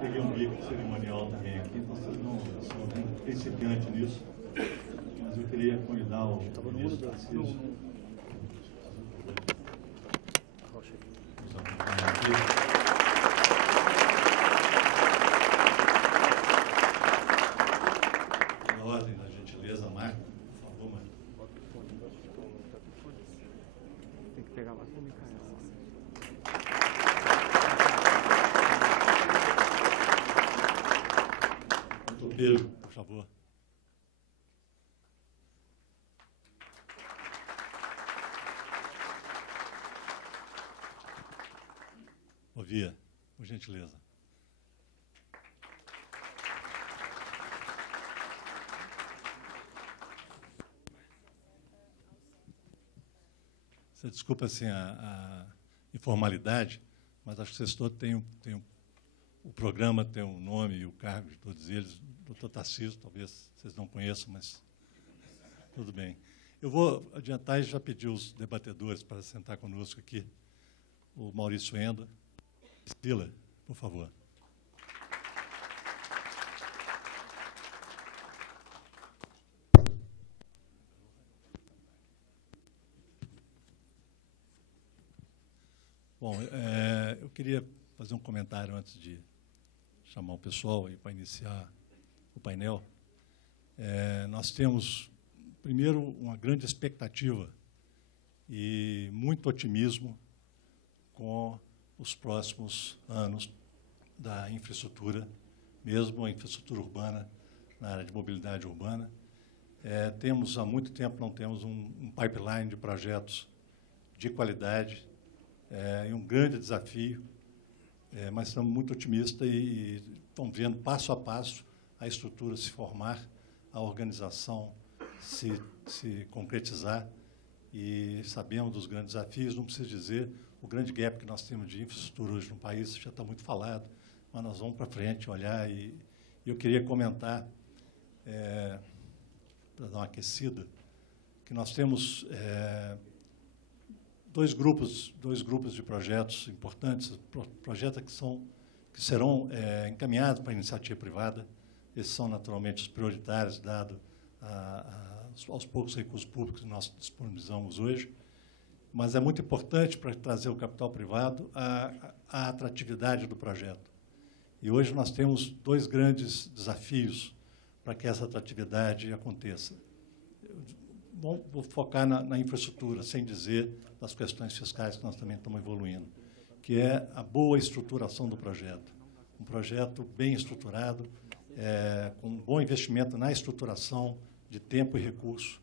peguei um bico cerimonial também aqui, então vocês não são principiante nisso, mas eu queria convidar o ministro Tarcísio. Na ordem da gentileza, Marco, por favor, Marco. Tem que pegar mais para o Micael. Pedro, por favor. Ouvia, por gentileza. Você desculpa assim, a informalidade, mas acho que vocês todos têm o programa tem o nome e o cargo de todos eles. Dr. Tarcísio, talvez vocês não conheçam, mas tudo bem. Eu vou adiantar e já pedir os debatedores para sentar conosco aqui. O Maurício Enda. Priscila, por favor. Bom, eu queria fazer um comentário antes de chamar o pessoal aí para iniciar o painel. Nós temos, primeiro, uma grande expectativa e muito otimismo com os próximos anos da infraestrutura, mesmo a infraestrutura urbana, na área de mobilidade urbana. Temos, há muito tempo, não temos um pipeline de projetos de qualidade, e um grande desafio, mas estamos muito otimistas e estamos vendo passo a passo a estrutura se formar, a organização se concretizar, e sabemos dos grandes desafios. Não preciso dizer o grande gap que nós temos de infraestrutura hoje no país, já está muito falado, mas nós vamos para frente olhar. E eu queria comentar, para dar uma aquecida, que nós temos dois grupos de projetos importantes, projetos que serão encaminhados para a iniciativa privada. Esses são, naturalmente, os prioritários, dado aos poucos recursos públicos que nós disponibilizamos hoje. Mas é muito importante para trazer o capital privado a atratividade do projeto. E hoje nós temos dois grandes desafios para que essa atratividade aconteça. Bom, vou focar na infraestrutura, sem dizer das questões fiscais que nós também estamos evoluindo, que é a boa estruturação do projeto. Um projeto bem estruturado, com um bom investimento na estruturação de tempo e recurso,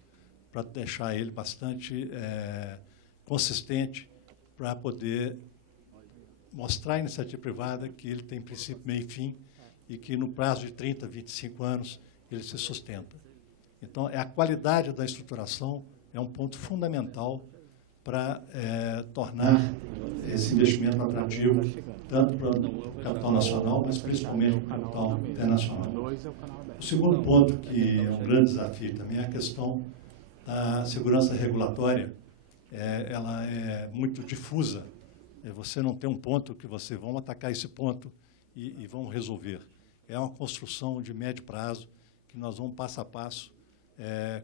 para deixar ele bastante consistente, para poder mostrar à iniciativa privada que ele tem princípio, meio e fim, e que no prazo de 30, 25 anos ele se sustenta. Então, a qualidade da estruturação é um ponto fundamental para tornar esse investimento atrativo, tanto para o capital nacional, mas principalmente para o capital internacional. O segundo ponto, que é um grande desafio também, é a questão da segurança regulatória. Ela é muito difusa. Você não tem um ponto que vão atacar esse ponto e vão resolver. É uma construção de médio prazo, que nós vamos passo a passo,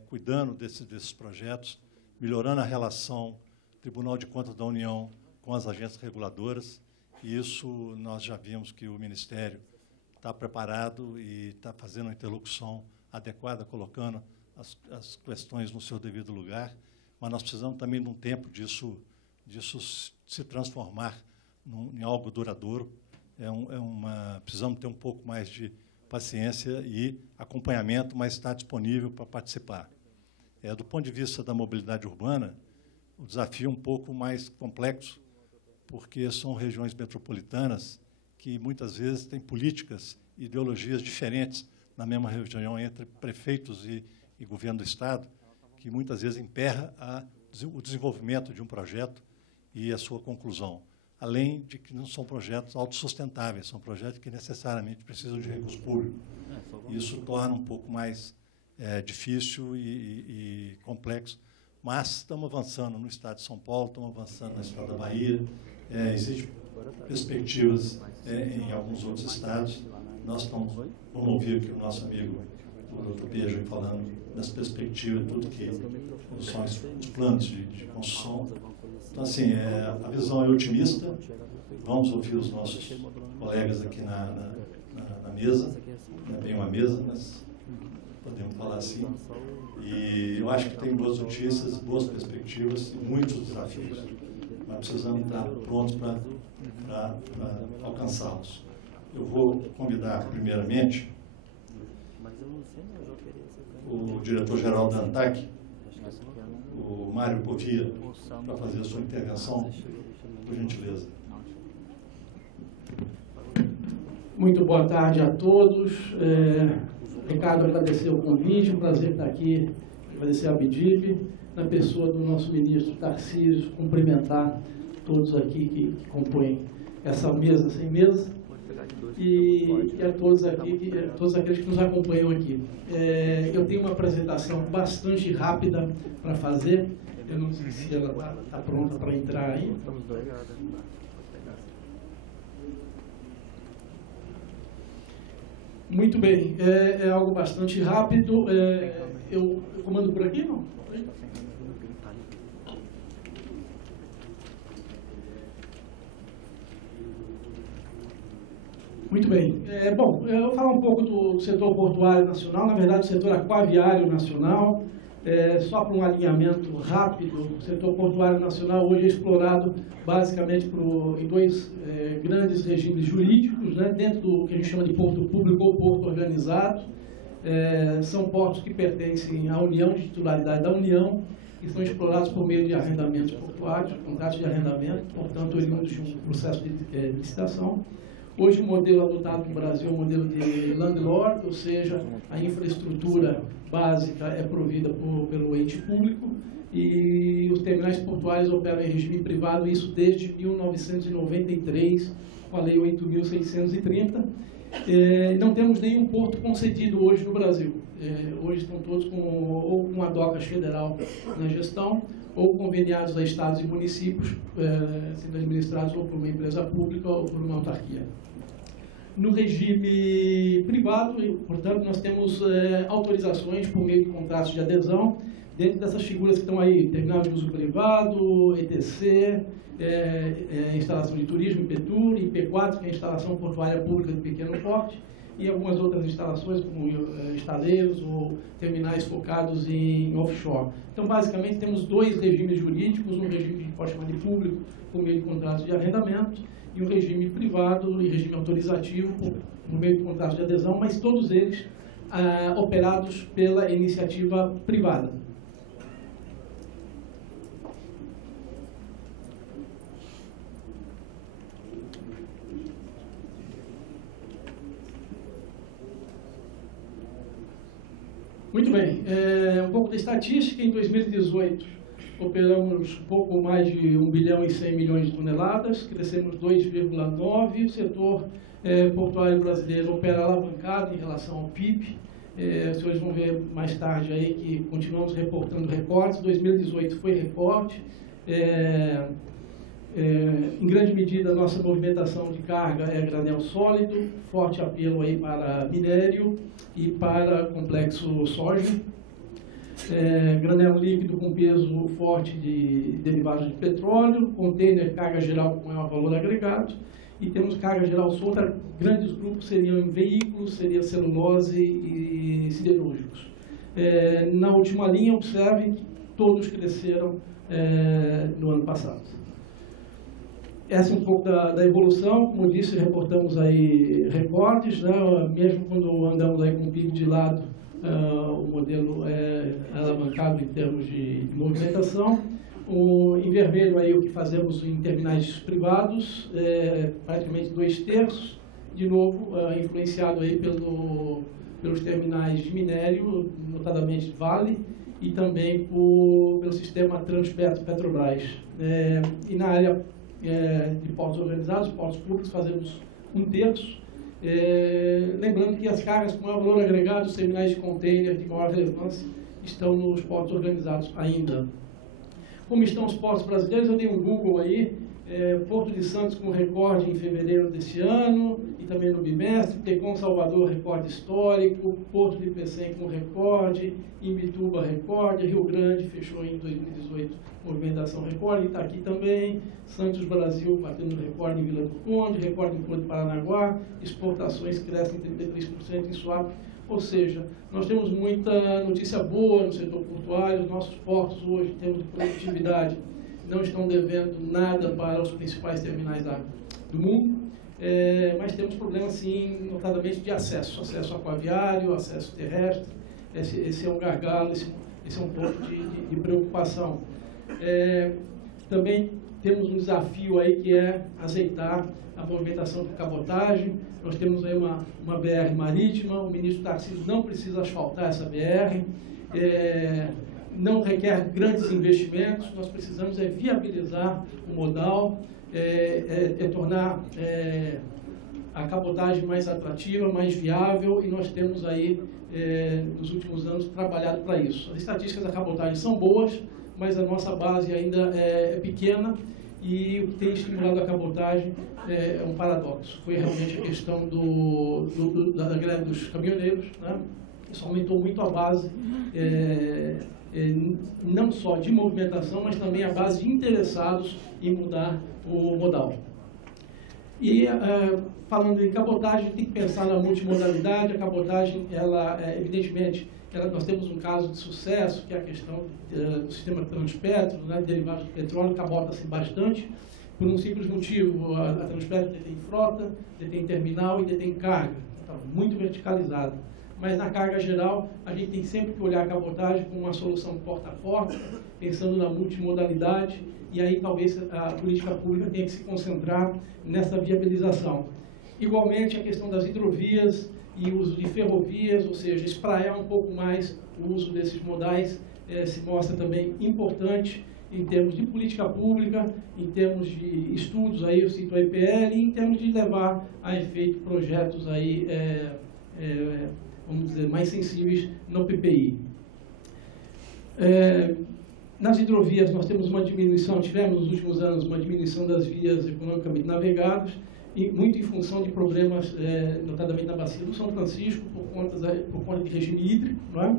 cuidando desses projetos, melhorando a relação Tribunal de Contas da União com as agências reguladoras, e isso nós já vimos que o Ministério está preparado e está fazendo uma interlocução adequada, colocando as questões no seu devido lugar, mas nós precisamos também de um tempo disso se transformar em algo duradouro. Precisamos ter um pouco mais de paciência e acompanhamento, mas está disponível para participar. Do ponto de vista da mobilidade urbana, o desafio é um pouco mais complexo, porque são regiões metropolitanas que muitas vezes têm políticas e ideologias diferentes na mesma região entre prefeitos e governo do Estado, que muitas vezes emperra o desenvolvimento de um projeto e a sua conclusão. Além de que não são projetos autossustentáveis, são projetos que necessariamente precisam de recursos públicos. Isso torna um pouco mais difícil e complexo. Mas estamos avançando no Estado de São Paulo, estamos avançando no Estado da Bahia. Existe perspectivas em alguns outros estados. Nós vamos ouvir aqui o nosso amigo, o Dr. Beijo, falando das perspectivas, tudo que são os planos de construção. Então, assim, a visão é otimista. Vamos ouvir os nossos colegas aqui na mesa. Não é bem uma mesa, mas podemos falar assim. E eu acho que tem boas notícias, boas perspectivas e muitos desafios. Nós precisamos estar prontos para alcançá-los. Eu vou convidar, primeiramente, o diretor-geral da ANTAC, o Mário Povia, para fazer a sua intervenção, por gentileza. Muito boa tarde a todos. Ricardo, agradecer o convite, um prazer estar aqui, agradecer a Abdib, na pessoa do nosso ministro Tarcísio, cumprimentar todos aqui que compõem essa mesa sem mesa e a todos aqui, todos aqueles que nos acompanham aqui. Eu tenho uma apresentação bastante rápida para fazer, eu não sei se ela está pronta para entrar aí. Muito bem, é algo bastante rápido. Eu comando por aqui, não? Muito bem. Bom, eu vou falar um pouco do setor portuário nacional, na verdade, do setor aquaviário nacional. Só para um alinhamento rápido, o setor portuário nacional hoje é explorado basicamente em dois grandes regimes jurídicos, né, dentro do que a gente chama de porto público ou porto organizado. São portos que pertencem à União, de titularidade da União, e são explorados por meio de arrendamentos portuários, contratos de arrendamento, portanto, oriundos de um processo de licitação. Hoje, o modelo adotado no Brasil é o modelo de landlord, ou seja, a infraestrutura básica é provida pelo ente público e os terminais portuários operam em regime privado, isso desde 1993, com a Lei 8.630. Não temos nenhum porto concedido hoje no Brasil. Hoje estão todos ou com a DOCAS federal na gestão, ou conveniados a estados e municípios, sendo administrados ou por uma empresa pública ou por uma autarquia. No regime privado, portanto, nós temos autorizações por meio de contratos de adesão, dentro dessas figuras que estão aí, terminal de uso privado, ETC, instalação de turismo, IPTUR, IP4, que é a instalação portuária pública de pequeno porte, e algumas outras instalações, como estaleiros ou terminais focados em offshore. Então, basicamente, temos dois regimes jurídicos, um regime que a gente pode chamar de público, por meio de contratos de arrendamento, e um regime privado e regime autorizativo, por meio de contratos de adesão, mas todos eles operados pela iniciativa privada. Muito bem, um pouco da estatística. Em 2018, operamos um pouco mais de 1 bilhão e 100 milhões de toneladas, crescemos 2,9%. O setor portuário brasileiro opera alavancado em relação ao PIB. Os senhores vão ver mais tarde aí que continuamos reportando recordes. 2018 foi recorde. Em grande medida, a nossa movimentação de carga é granel sólido, forte apelo aí para minério e para complexo soja. Granel líquido com peso forte de derivados de petróleo, container carga geral com maior valor agregado, e temos carga geral solta. Grandes grupos seriam em veículos, seria celulose e siderúrgicos. Na última linha, observem que todos cresceram no ano passado. Essa é um pouco da evolução. Como eu disse, reportamos aí recordes, né? Mesmo quando andamos aí com o PIB de lado, o modelo é alavancado em termos de movimentação. Em vermelho aí o que fazemos em terminais privados, praticamente 2/3, de novo influenciado aí pelos terminais de minério, notadamente Vale, e também pelo sistema Transpetro-Petrobras. E na área de portos organizados, portos públicos, fazemos 1/3. Lembrando que as cargas com maior valor agregado, os terminais de container de maior relevância, estão nos portos organizados ainda. Como estão os portos brasileiros? Eu dei um Google aí Porto de Santos com recorde em fevereiro desse ano e também no bimestre, Tecon Salvador recorde histórico, Porto de Pecém com recorde, Imbituba recorde, Rio Grande fechou em 2018 movimentação recorde, Itaqui também, Santos Brasil batendo recorde em Vila do Conde, recorde em Porto de Paranaguá, exportações crescem 33% em Suape. Ou seja, nós temos muita notícia boa no setor portuário, os nossos portos hoje, em termos de produtividade, não estão devendo nada para os principais terminais do mundo, mas temos problemas, sim, notadamente de acesso aquaviário, acesso terrestre, esse é um gargalo, esse é um ponto de preocupação. Também temos um desafio aí que é azeitar a movimentação por cabotagem. Nós temos aí uma BR marítima, o ministro Tarcísio não precisa asfaltar essa BR, não requer grandes investimentos, nós precisamos viabilizar o modal, tornar a cabotagem mais atrativa, mais viável, e nós temos aí, nos últimos anos, trabalhado para isso. As estatísticas da cabotagem são boas, mas a nossa base ainda é pequena, e o que tem estimulado a cabotagem é um paradoxo. Foi realmente a questão da greve dos caminhoneiros, né? Isso aumentou muito a base, não só de movimentação, mas também a base de interessados em mudar o modal. E, falando em cabotagem, a gente tem que pensar na multimodalidade. A cabotagem, ela, evidentemente, nós temos um caso de sucesso, que é a questão do sistema Transpetro, né, derivados do petróleo, cabota-se bastante, por um simples motivo: a Transpetro detém frota, detém terminal e detém carga, está muito verticalizada. Mas na carga geral, a gente tem sempre que olhar a cabotagem como uma solução porta a porta, pensando na multimodalidade, e aí talvez a política pública tenha que se concentrar nessa viabilização. Igualmente, a questão das hidrovias e o uso de ferrovias, ou seja, espraiar um pouco mais o uso desses modais, se mostra também importante em termos de política pública, em termos de estudos, aí eu cito a IPL, e em termos de levar a efeito projetos aí, vamos dizer, mais sensíveis no PPI. Nas hidrovias nós temos uma diminuição, tivemos nos últimos anos uma diminuição das vias economicamente navegadas, e muito em função de problemas, notadamente na bacia do São Francisco, por conta de regime hídrico, não é?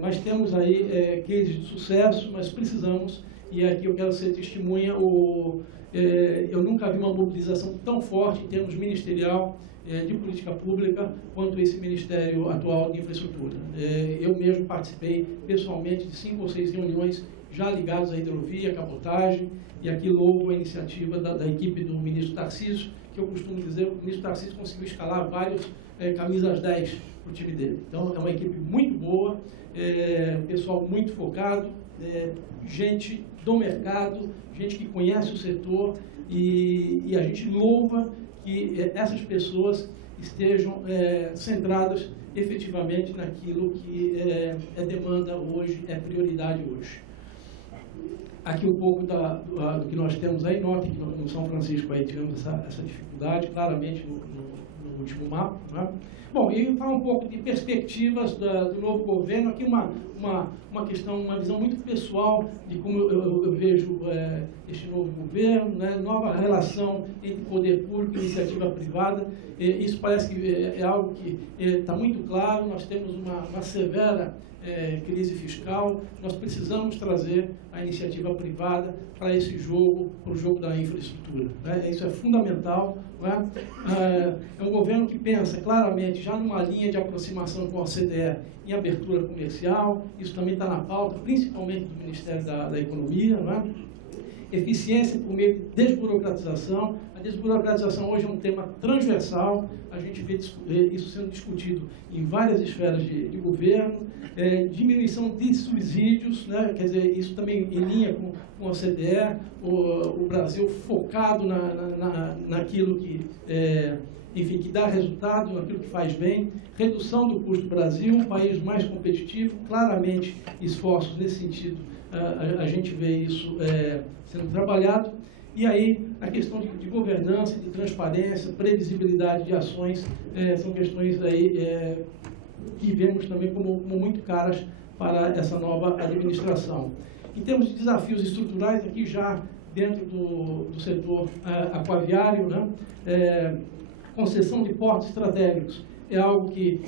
Mas temos aí cases de sucesso, mas precisamos, e aqui eu quero ser testemunha, eu nunca vi uma mobilização tão forte em termos ministerial, de política pública, quanto esse Ministério atual de Infraestrutura. Eu mesmo participei pessoalmente de 5 ou 6 reuniões já ligadas à hidrovia, à cabotagem, e aqui louvo a iniciativa da equipe do ministro Tarcísio, que eu costumo dizer que o ministro Tarcísio conseguiu escalar vários camisas 10 para o time dele. Então, é uma equipe muito boa, pessoal muito focado, gente do mercado, gente que conhece o setor, e a gente louva que essas pessoas estejam centradas efetivamente naquilo que é demanda hoje, é prioridade hoje. Aqui um pouco do que nós temos aí, note que no São Francisco aí tivemos essa dificuldade, claramente no último mapa, né? Bom, e falar um pouco de perspectivas do novo governo, aqui uma questão, uma visão muito pessoal de como eu vejo este novo governo, né? Nova relação entre poder público e iniciativa privada. Isso parece que é algo que está muito claro. Nós temos uma severa crise fiscal, nós precisamos trazer a iniciativa privada para esse jogo, para o jogo da infraestrutura, né? Isso é fundamental, né? É um governo que pensa claramente já numa linha de aproximação com a OCDE em abertura comercial, isso também está na pauta, principalmente do Ministério da Economia, né? Eficiência por meio de desburocratização. A desburocratização hoje é um tema transversal, a gente vê isso sendo discutido em várias esferas de governo, diminuição de subsídios, né? Quer dizer, isso também em linha com a OCDE, o Brasil focado naquilo que, enfim, que dá resultado, naquilo que faz bem, redução do custo do Brasil, um país mais competitivo, claramente esforços nesse sentido, a gente vê isso sendo trabalhado. E aí, a questão de governança, de transparência, previsibilidade de ações, são questões aí, que vemos também como muito caras para essa nova administração. Em termos de desafios estruturais, aqui já dentro do setor aquaviário, né? Concessão de portos estratégicos é algo que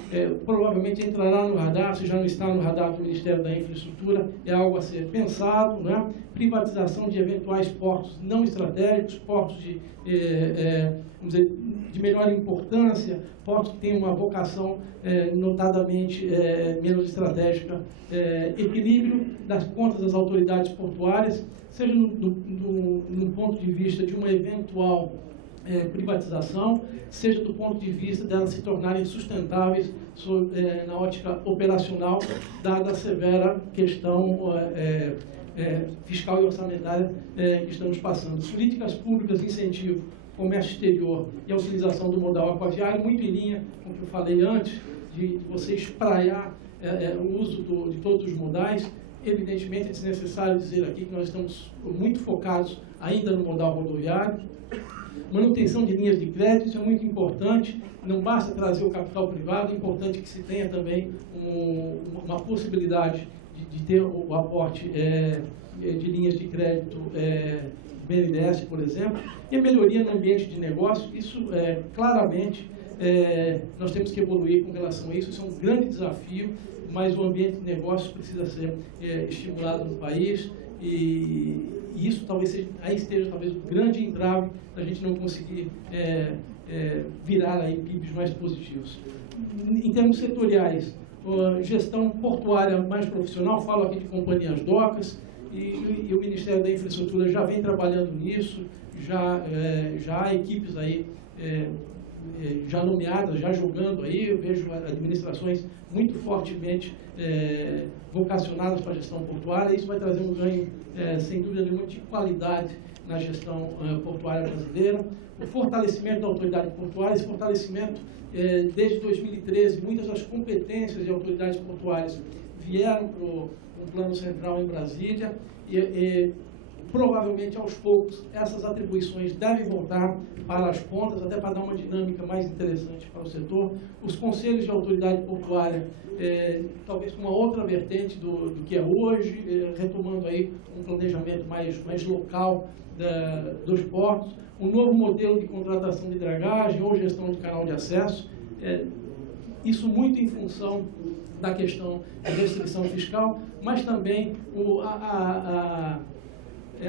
provavelmente entrará no radar, se já não está no radar do Ministério da Infraestrutura, é algo a ser pensado, né? Privatização de eventuais portos não estratégicos, portos vamos dizer, de melhor importância, portos que têm uma vocação notadamente menos estratégica, equilíbrio das contas das autoridades portuárias, seja no ponto de vista de uma eventual privatização, seja do ponto de vista delas se tornarem sustentáveis na ótica operacional, dada a severa questão fiscal e orçamentária que estamos passando. Políticas públicas de incentivo, comércio exterior e a utilização do modal aquaviário, muito em linha com o que eu falei antes, de você espraiar o uso de todos os modais. Evidentemente, é desnecessário dizer aqui que nós estamos muito focados ainda no modal rodoviário. Manutenção de linhas de crédito, isso é muito importante, não basta trazer o capital privado, é importante que se tenha também uma possibilidade de ter o aporte de linhas de crédito BNDES, por exemplo, e a melhoria no ambiente de negócio. Isso, claramente, nós temos que evoluir com relação a isso. Isso é um grande desafio, mas o ambiente de negócio precisa ser estimulado no país, e isso talvez seja, aí esteja talvez o grande entrave da gente não conseguir virar aí PIBs mais positivos. Em termos setoriais, gestão portuária mais profissional, falo aqui de companhias docas, e o Ministério da Infraestrutura já vem trabalhando nisso, já há equipes aí já nomeadas, já jogando aí. Eu vejo administrações muito fortemente vocacionadas para a gestão portuária. Isso vai trazer um ganho, sem dúvida nenhuma, de qualidade na gestão portuária brasileira. O fortalecimento da autoridade portuária, esse fortalecimento, desde 2013, muitas das competências de autoridades portuárias vieram para o plano central em Brasília, e provavelmente, aos poucos, essas atribuições devem voltar para as pontas, até para dar uma dinâmica mais interessante para o setor. Os conselhos de autoridade portuária, talvez com uma outra vertente do que é hoje, retomando aí um planejamento mais local dos portos, um novo modelo de contratação de dragagem ou gestão de canal de acesso, isso muito em função da questão da restrição fiscal, mas também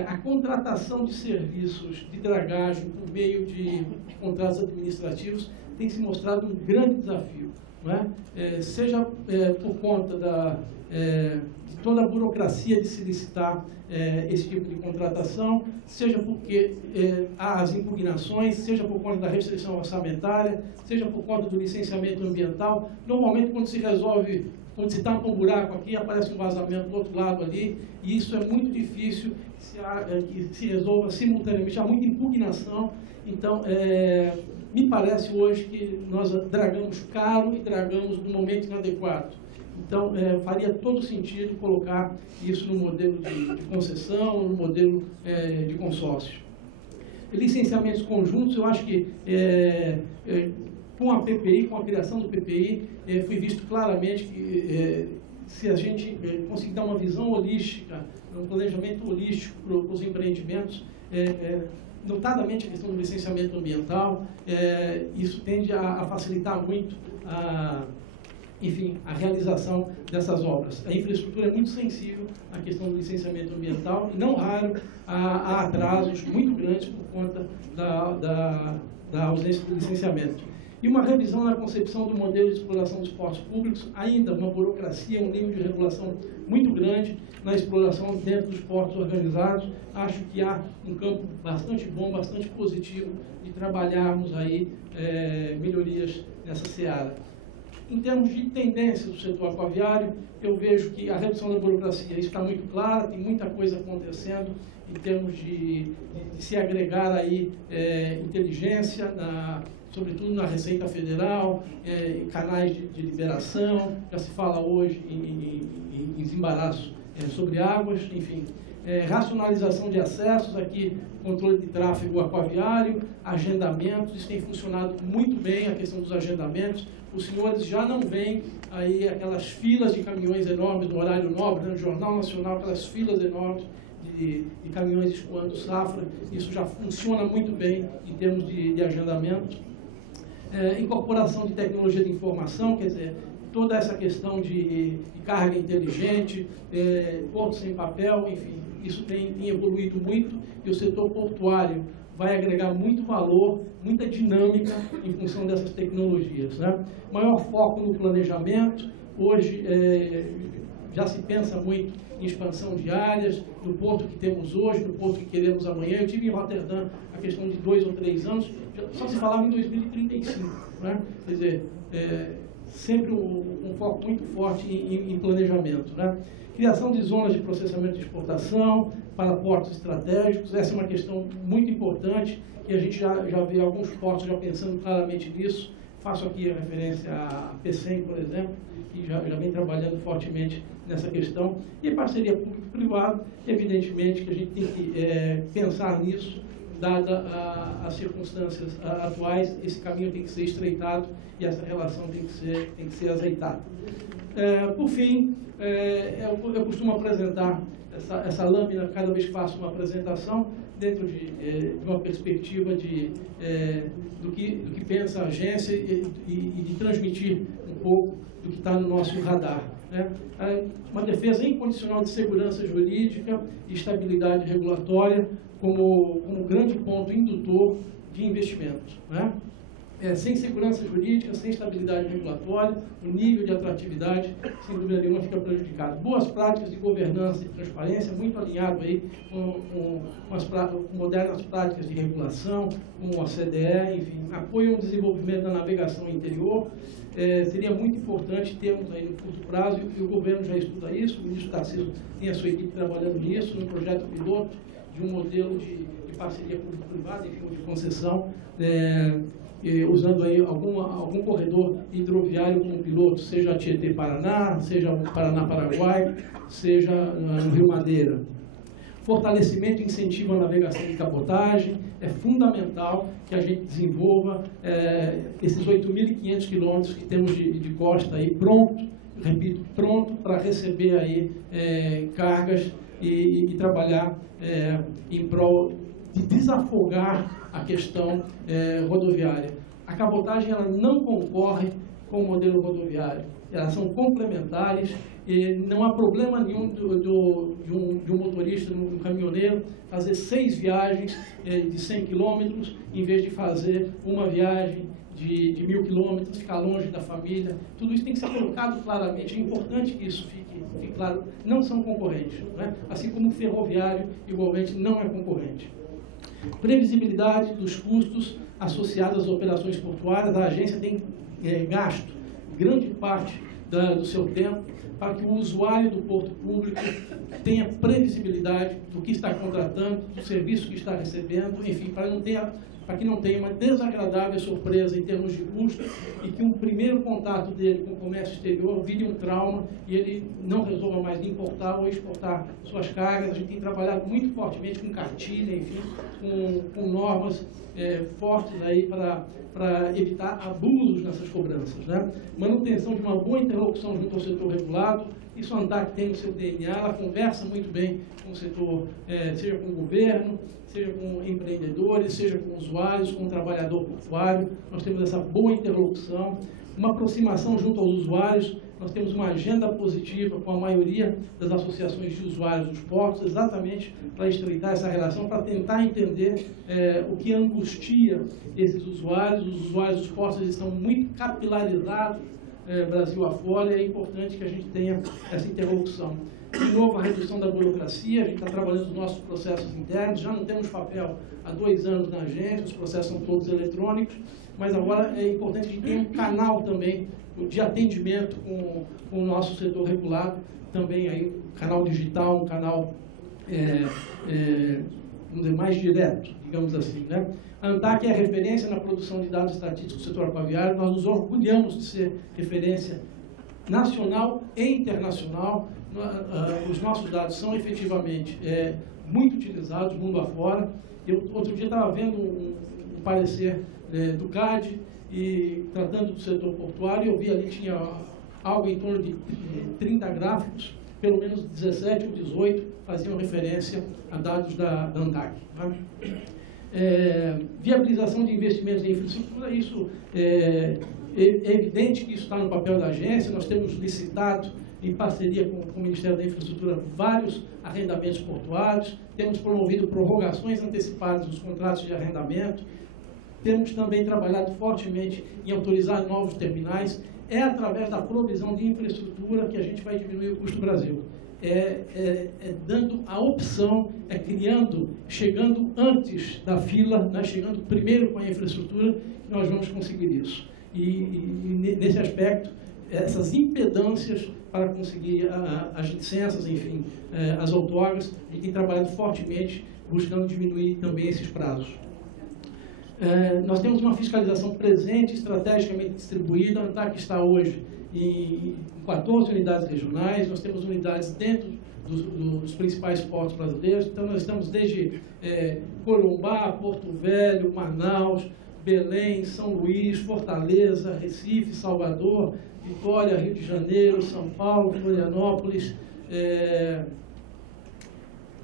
a contratação de serviços de dragagem por meio de contratos administrativos tem se mostrado um grande desafio, não é? Seja por conta de toda a burocracia de se licitar esse tipo de contratação, seja porque há as impugnações, seja por conta da restrição orçamentária, seja por conta do licenciamento ambiental. Normalmente, quando se resolve, quando se tapa um buraco aqui, aparece um vazamento do outro lado ali, e isso é muito difícil que se resolva simultaneamente. Há muita impugnação. Então, me parece hoje que nós dragamos caro e dragamos no momento inadequado. Então, faria todo sentido colocar isso no modelo de concessão, no modelo de consórcio. Licenciamentos conjuntos, eu acho que com a PPI, com a criação do PPI, foi visto claramente que se a gente conseguir dar uma visão holística, um planejamento holístico para os empreendimentos, notadamente a questão do licenciamento ambiental, isso tende a facilitar muito a realização dessas obras. A infraestrutura é muito sensível à questão do licenciamento ambiental, e não raro há atrasos muito grandes por conta da ausência do licenciamento. E uma revisão na concepção do modelo de exploração dos portos públicos, ainda uma burocracia, um nível de regulação muito grande na exploração dentro dos portos organizados. Acho que há um campo bastante bom, bastante positivo de trabalharmos aí melhorias nessa seara. Em termos de tendência do setor aquaviário, eu vejo que a redução da burocracia está muito clara, tem muita coisa acontecendo em termos de se agregar aí inteligência, sobretudo na Receita Federal, canais de liberação. Já se fala hoje em desembaraço sobre águas, enfim. Racionalização de acessos, aqui controle de tráfego aquaviário, agendamentos, isso tem funcionado muito bem, a questão dos agendamentos. Os senhores já não veem aí aquelas filas de caminhões enormes no horário nobre, no Jornal Nacional, aquelas filas enormes de caminhões escoando safra. Isso já funciona muito bem em termos de agendamento. Incorporação de tecnologia de informação, quer dizer, toda essa questão de carga inteligente, porto sem papel, enfim, isso tem evoluído muito, e o setor portuário vai agregar muito valor, muita dinâmica em função dessas tecnologias, né? Maior foco no planejamento. Hoje já se pensa muito em expansão de áreas, no porto que temos hoje, no porto que queremos amanhã. Eu tive em Roterdã a questão de 2 ou 3 anos, só se falava em 2035, né? Quer dizer, sempre um foco muito forte em planejamento, né? Criação de zonas de processamento de exportação para portos estratégicos. Essa é uma questão muito importante, e a gente já vê alguns portos já pensando claramente nisso. Faço aqui a referência à P100, por exemplo, que já vem trabalhando fortemente nessa questão. E parceria público-privada, evidentemente que a gente tem que pensar nisso, dada as circunstâncias atuais. Esse caminho tem que ser estreitado e essa relação tem que ser azeitada. Por fim, eu costumo apresentar essa lâmina cada vez que faço uma apresentação dentro de uma perspectiva do que pensa a agência e de transmitir um pouco do que está no nosso radar, né? Uma defesa incondicional de segurança jurídica e estabilidade regulatória como grande ponto indutor de investimento, né? Sem segurança jurídica, sem estabilidade regulatória, o nível de atratividade, sem dúvida nenhuma, fica prejudicado. Boas práticas de governança e transparência, muito alinhado aí com modernas práticas de regulação, como o OCDE, enfim, apoio ao desenvolvimento da navegação interior. Seria muito importante termos aí no curto prazo, e o governo já estuda isso, o ministro Tarcísio tem a sua equipe trabalhando nisso, no projeto piloto de um modelo de parceria público-privada, enfim, de concessão, usando aí algum corredor hidroviário como piloto, seja a Tietê-Paraná, seja o Paraná-Paraguai, seja no Rio Madeira. Fortalecimento e incentivo à navegação de cabotagem. É fundamental que a gente desenvolva esses 8.500 quilômetros que temos de costa aí pronto, repito, pronto para receber aí cargas e trabalhar em prol de desafogar a questão rodoviária. A cabotagem ela não concorre com o modelo rodoviário. Elas são complementares e não há problema nenhum de um motorista, de um caminhoneiro, fazer 6 viagens de 100 quilômetros, em vez de fazer uma viagem de 1.000 quilômetros, ficar longe da família. Tudo isso tem que ser colocado claramente. É importante que isso fique claro. Não são concorrentes, né? Assim como o ferroviário, igualmente, não é concorrente. Previsibilidade dos custos associados às operações portuárias. A agência tem gasto grande parte do seu tempo para que o usuário do porto público tenha previsibilidade do que está contratando, do serviço que está recebendo, enfim, para que não tenha uma desagradável surpresa em termos de custo e que um primeiro contato dele com o comércio exterior vire um trauma e ele não resolva mais importar ou exportar suas cargas. A gente tem trabalhado muito fortemente com cartilha, enfim, com normas fortes aí para evitar abusos nessas cobranças, né? Manutenção de uma boa interlocução junto ao setor regulado. Isso a ANTAQ tem no seu DNA, ela conversa muito bem com o setor, seja com o governo, seja com empreendedores, seja com usuários, com o trabalhador portuário. Nós temos essa boa interlocução, uma aproximação junto aos usuários. Nós temos uma agenda positiva com a maioria das associações de usuários dos portos, exatamente para estreitar essa relação, para tentar entender o que angustia esses usuários. Os usuários dos portos estão muito capilarizados Brasil afora, e é importante que a gente tenha essa interlocução. De novo, a redução da burocracia. A gente está trabalhando nos nossos processos internos, já não temos papel há 2 anos na agência, os processos são todos eletrônicos, mas agora é importante que a gente tenha um canal também de atendimento com o nosso setor regulado, também aí um canal digital, um canal vamos dizer, mais direto, digamos assim, né? A ANTAQ é a referência na produção de dados estatísticos do setor aquaviário. Nós nos orgulhamos de ser referência nacional e internacional. Os nossos dados são efetivamente muito utilizados mundo afora. Eu, outro dia, estava vendo um parecer do CAD, e tratando do setor portuário, eu vi ali tinha algo em torno de 30 gráficos pelo menos 17 ou 18 faziam referência a dados da ANTAC. Tá? Viabilização de investimentos em infraestrutura, isso é evidente que isso está no papel da agência. Nós temos licitado, em parceria com o Ministério da Infraestrutura, vários arrendamentos portuários, temos promovido prorrogações antecipadas dos contratos de arrendamento, temos também trabalhado fortemente em autorizar novos terminais. É através da provisão de infraestrutura que a gente vai diminuir o custo do Brasil. Dando a opção, criando, chegando antes da fila, né, chegando primeiro com a infraestrutura, que nós vamos conseguir isso. E nesse aspecto, essas impedâncias para conseguir as licenças, enfim, as outorgas, a gente tem trabalhado fortemente buscando diminuir também esses prazos. Nós temos uma fiscalização presente, estrategicamente distribuída. A ANTAC está hoje em 14 unidades regionais, nós temos unidades dentro dos principais portos brasileiros. Então, nós estamos desde Corumbá, Porto Velho, Manaus, Belém, São Luís, Fortaleza, Recife, Salvador, Vitória, Rio de Janeiro, São Paulo, Florianópolis,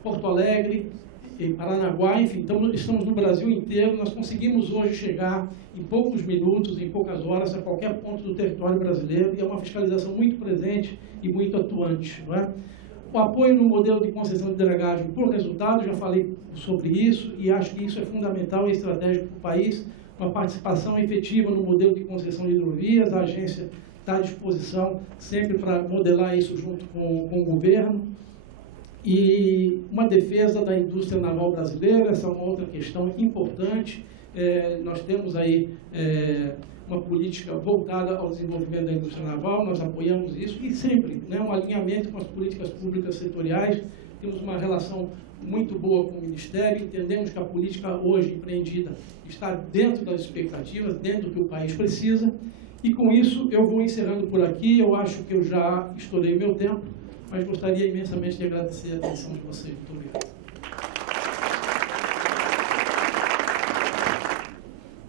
Porto Alegre, em Paranaguá, enfim, estamos no Brasil inteiro. Nós conseguimos hoje chegar em poucos minutos, em poucas horas, a qualquer ponto do território brasileiro, e é uma fiscalização muito presente e muito atuante. Não é? O apoio no modelo de concessão de dragagem por resultado, já falei sobre isso, e acho que isso é fundamental e estratégico para o país, uma participação efetiva no modelo de concessão de hidrovias. A agência está à disposição sempre para modelar isso junto com o governo. E uma defesa da indústria naval brasileira, essa é uma outra questão importante. Nós temos aí uma política voltada ao desenvolvimento da indústria naval, nós apoiamos isso, e sempre, né, um alinhamento com as políticas públicas setoriais. Temos uma relação muito boa com o Ministério, entendemos que a política hoje empreendida está dentro das expectativas, dentro do que o país precisa, e com isso eu vou encerrando por aqui. Eu acho que eu já estourei meu tempo, mas gostaria imensamente de agradecer a atenção de vocês. Muito obrigado.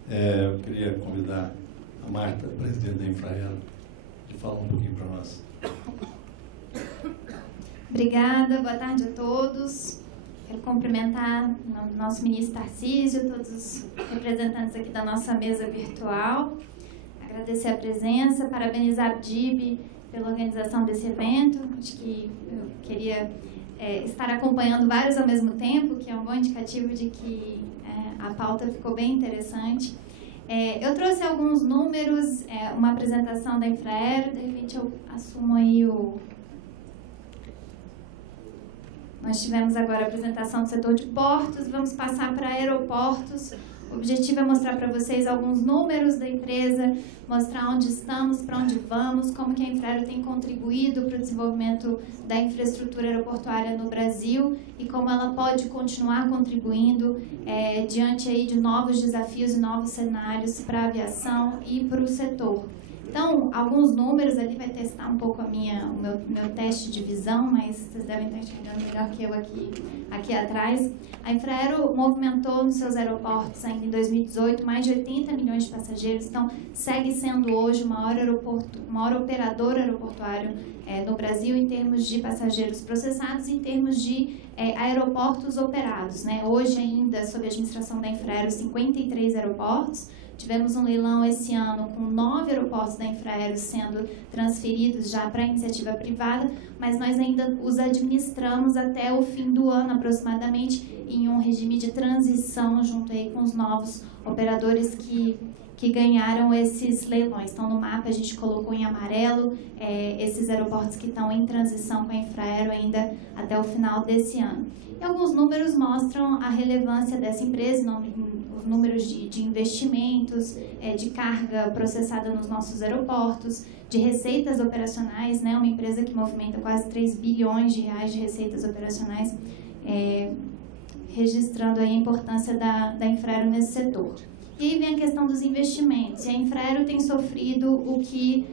Eu queria convidar a Marta, presidente da Infraero, de falar um pouquinho para nós. Obrigada, boa tarde a todos. Quero cumprimentar o nosso ministro Tarcísio, todos os representantes aqui da nossa mesa virtual. Agradecer a presença, parabenizar a DIB pela organização desse evento. Acho que eu queria estar acompanhando vários ao mesmo tempo, que é um bom indicativo de que a pauta ficou bem interessante. Eu trouxe alguns números, uma apresentação da Infraero, de repente eu assumo aí Nós tivemos agora a apresentação do setor de portos, vamos passar para aeroportos. O objetivo é mostrar para vocês alguns números da empresa, mostrar onde estamos, para onde vamos, como que a Infraero tem contribuído para o desenvolvimento da infraestrutura aeroportuária no Brasil e como ela pode continuar contribuindo diante aí de novos desafios e novos cenários para a aviação e para o setor. Então, alguns números ali, vai testar um pouco o meu teste de visão, mas vocês devem estar enxergando melhor que eu aqui atrás. A Infraero movimentou nos seus aeroportos ainda em 2018 mais de 80 milhões de passageiros, então segue sendo hoje o maior operador aeroportuário no Brasil em termos de passageiros processados e em termos de aeroportos operados, né? Hoje ainda, sob a administração da Infraero, 53 aeroportos. Tivemos um leilão esse ano com 9 aeroportos da Infraero sendo transferidos já para a iniciativa privada, mas nós ainda os administramos até o fim do ano, aproximadamente, em um regime de transição junto aí com os novos operadores que ganharam esses leilões. Então, no mapa a gente colocou em amarelo esses aeroportos que estão em transição com a Infraero ainda até o final desse ano. E alguns números mostram a relevância dessa empresa, os números de investimentos, de carga processada nos nossos aeroportos, de receitas operacionais, né? Uma empresa que movimenta quase 3 bilhões de reais de receitas operacionais, registrando aí a importância da Infraero nesse setor. E aí vem a questão dos investimentos. E a Infraero tem sofrido o que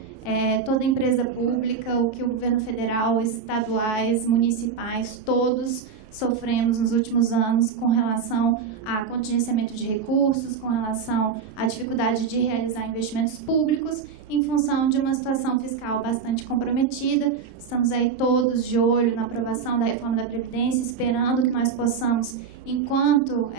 toda empresa pública, o que o governo federal, estaduais, municipais, todos sofremos nos últimos anos com relação a contingenciamento de recursos, com relação à dificuldade de realizar investimentos públicos, em função de uma situação fiscal bastante comprometida. Estamos aí todos de olho na aprovação da reforma da Previdência, esperando que nós possamos, enquanto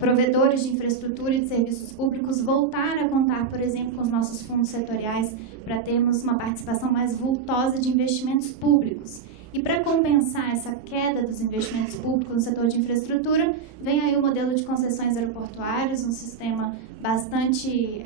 provedores de infraestrutura e de serviços públicos, voltar a contar, por exemplo, com os nossos fundos setoriais para termos uma participação mais vultosa de investimentos públicos. E para compensar essa queda dos investimentos públicos no setor de infraestrutura, vem aí o modelo de concessões aeroportuárias, um sistema bastante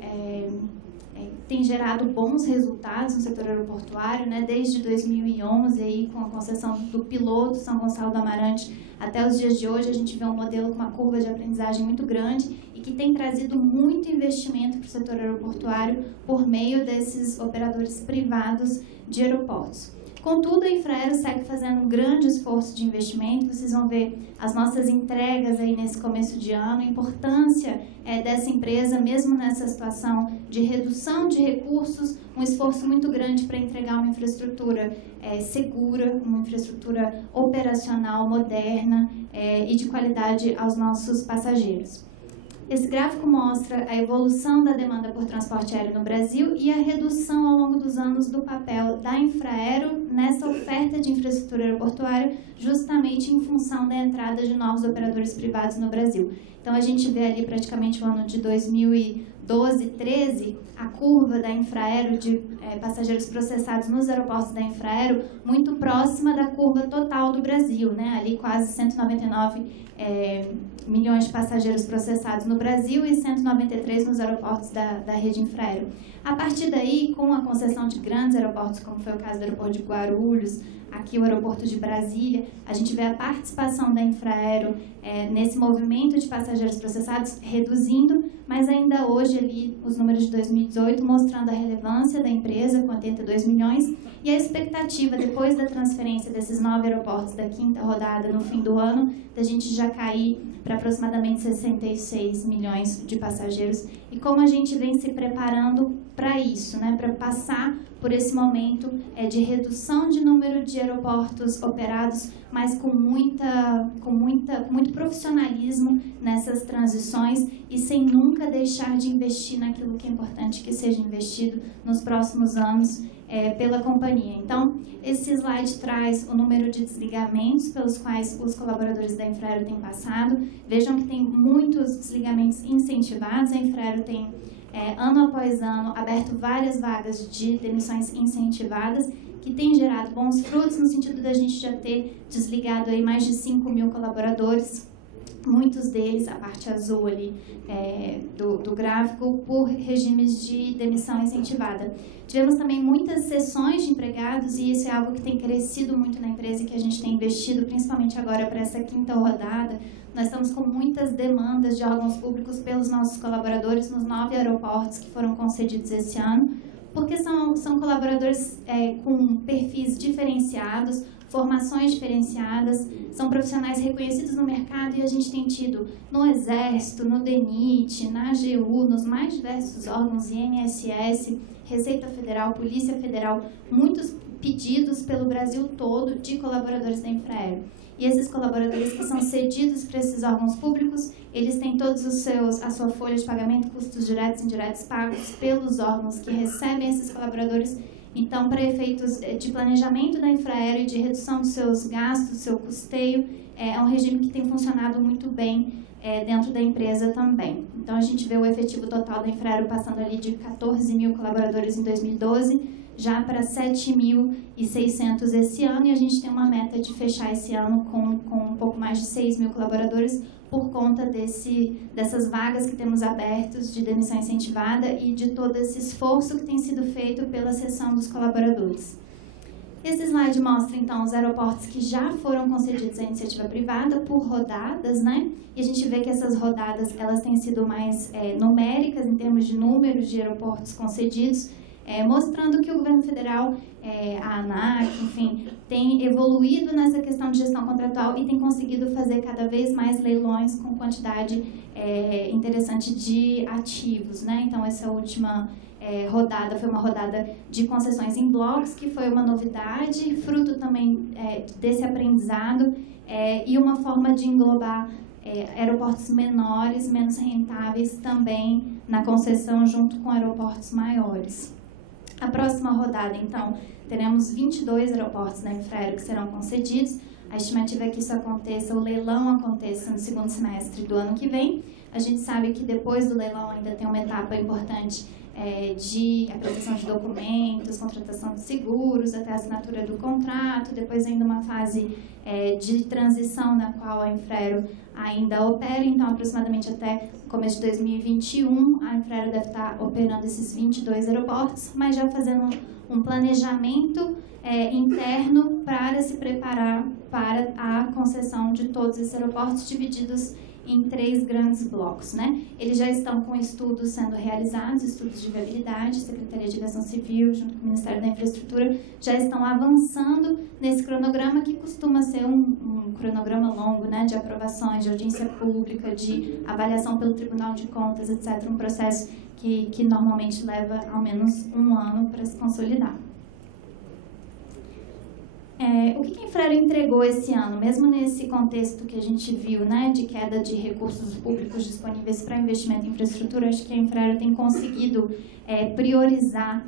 tem gerado bons resultados no setor aeroportuário, né? Desde 2011, aí, com a concessão do piloto São Gonçalo do Amarante, até os dias de hoje, a gente vê um modelo com uma curva de aprendizagem muito grande e que tem trazido muito investimento para o setor aeroportuário por meio desses operadores privados de aeroportos. Contudo, a Infraero segue fazendo um grande esforço de investimento. Vocês vão ver as nossas entregas aí nesse começo de ano, a importância dessa empresa, mesmo nessa situação de redução de recursos, um esforço muito grande para entregar uma infraestrutura segura, uma infraestrutura operacional, moderna e de qualidade aos nossos passageiros. Esse gráfico mostra a evolução da demanda por transporte aéreo no Brasil e a redução ao longo dos anos do papel da Infraero nessa oferta de infraestrutura aeroportuária, justamente em função da entrada de novos operadores privados no Brasil. Então, a gente vê ali praticamente o ano de 2012, 13, a curva da Infraero de passageiros processados nos aeroportos da Infraero muito próxima da curva total do Brasil, né? Ali quase 199 milhões de passageiros processados no Brasil e 193 nos aeroportos da rede Infraero. A partir daí, com a concessão de grandes aeroportos, como foi o caso do aeroporto de Guarulhos, aqui o aeroporto de Brasília, a gente vê a participação da Infraero nesse movimento de passageiros processados reduzindo, mas ainda hoje ali os números de 2018 mostrando a relevância da empresa com 82 milhões e a expectativa depois da transferência desses 9 aeroportos da quinta rodada no fim do ano, da gente já cair para aproximadamente 66 milhões de passageiros e como a gente vem se preparando para isso, né, para passar por esse momento de redução de número de aeroportos operados, mas com muito profissionalismo nessas transições e sem nunca deixar de investir naquilo que é importante que seja investido nos próximos anos pela companhia. Então, esse slide traz o número de desligamentos pelos quais os colaboradores da Infraero têm passado. Vejam que tem muitos desligamentos incentivados. A Infraero tem, ano após ano, aberto várias vagas de demissões incentivadas, que tem gerado bons frutos, no sentido da gente já ter desligado aí mais de 5 mil colaboradores, muitos deles, a parte azul ali do gráfico, por regimes de demissão incentivada. Tivemos também muitas sessões de empregados e isso é algo que tem crescido muito na empresa e que a gente tem investido, principalmente agora para essa quinta rodada. Nós estamos com muitas demandas de órgãos públicos pelos nossos colaboradores nos 9 aeroportos que foram concedidos esse ano, porque são colaboradores com perfis diferenciados, formações diferenciadas, são profissionais reconhecidos no mercado e a gente tem tido no Exército, no DENIT, na AGU, nos mais diversos órgãos, INSS, Receita Federal, Polícia Federal, muitos pedidos pelo Brasil todo de colaboradores da Infraero. E esses colaboradores que são cedidos para esses órgãos públicos, eles têm todos a sua folha de pagamento, custos diretos e indiretos pagos pelos órgãos que recebem esses colaboradores. Então, para efeitos de planejamento da Infraero e de redução dos seus gastos, do seu custeio, é um regime que tem funcionado muito bem dentro da empresa também. Então, a gente vê o efetivo total da Infraero passando ali de 14 mil colaboradores em 2012, já para 7.600 esse ano, e a gente tem uma meta de fechar esse ano com um pouco mais de 6 mil colaboradores por conta dessas vagas que temos abertas de demissão incentivada e de todo esse esforço que tem sido feito pela seção dos colaboradores. Esse slide mostra, então, os aeroportos que já foram concedidos à iniciativa privada por rodadas, né? E a gente vê que essas rodadas, elas têm sido mais numéricas em termos de números de aeroportos concedidos. mostrando que o governo federal, a ANAC, enfim, tem evoluído nessa questão de gestão contratual e tem conseguido fazer cada vez mais leilões com quantidade interessante de ativos, né? Então, essa última rodada foi uma rodada de concessões em blocos, que foi uma novidade, fruto também desse aprendizado e uma forma de englobar aeroportos menores, menos rentáveis também na concessão junto com aeroportos maiores. A próxima rodada, então, teremos 22 aeroportos da Infraero que serão concedidos. A estimativa é que isso aconteça, o leilão aconteça no segundo semestre do ano que vem. A gente sabe que depois do leilão ainda tem uma etapa importante de apresentação de documentos, contratação de seguros, até a assinatura do contrato, depois ainda uma fase de transição na qual a Infraero ainda opera, então aproximadamente até o começo de 2021 a Infraero deve estar operando esses 22 aeroportos, mas já fazendo um planejamento interno para se preparar para a concessão de todos esses aeroportos divididos em 3 grandes blocos, né? Eles já estão com estudos sendo realizados, estudos de viabilidade, Secretaria de Aviação Civil, junto com o Ministério da Infraestrutura, já estão avançando nesse cronograma, que costuma ser um cronograma longo, né? De aprovações, de audiência pública, de avaliação pelo Tribunal de Contas, etc. Um processo que normalmente leva ao menos 1 ano para se consolidar. O que a Infraero entregou esse ano, mesmo nesse contexto que a gente viu, né, de queda de recursos públicos disponíveis para investimento em infraestrutura? Acho que a Infraero tem conseguido priorizar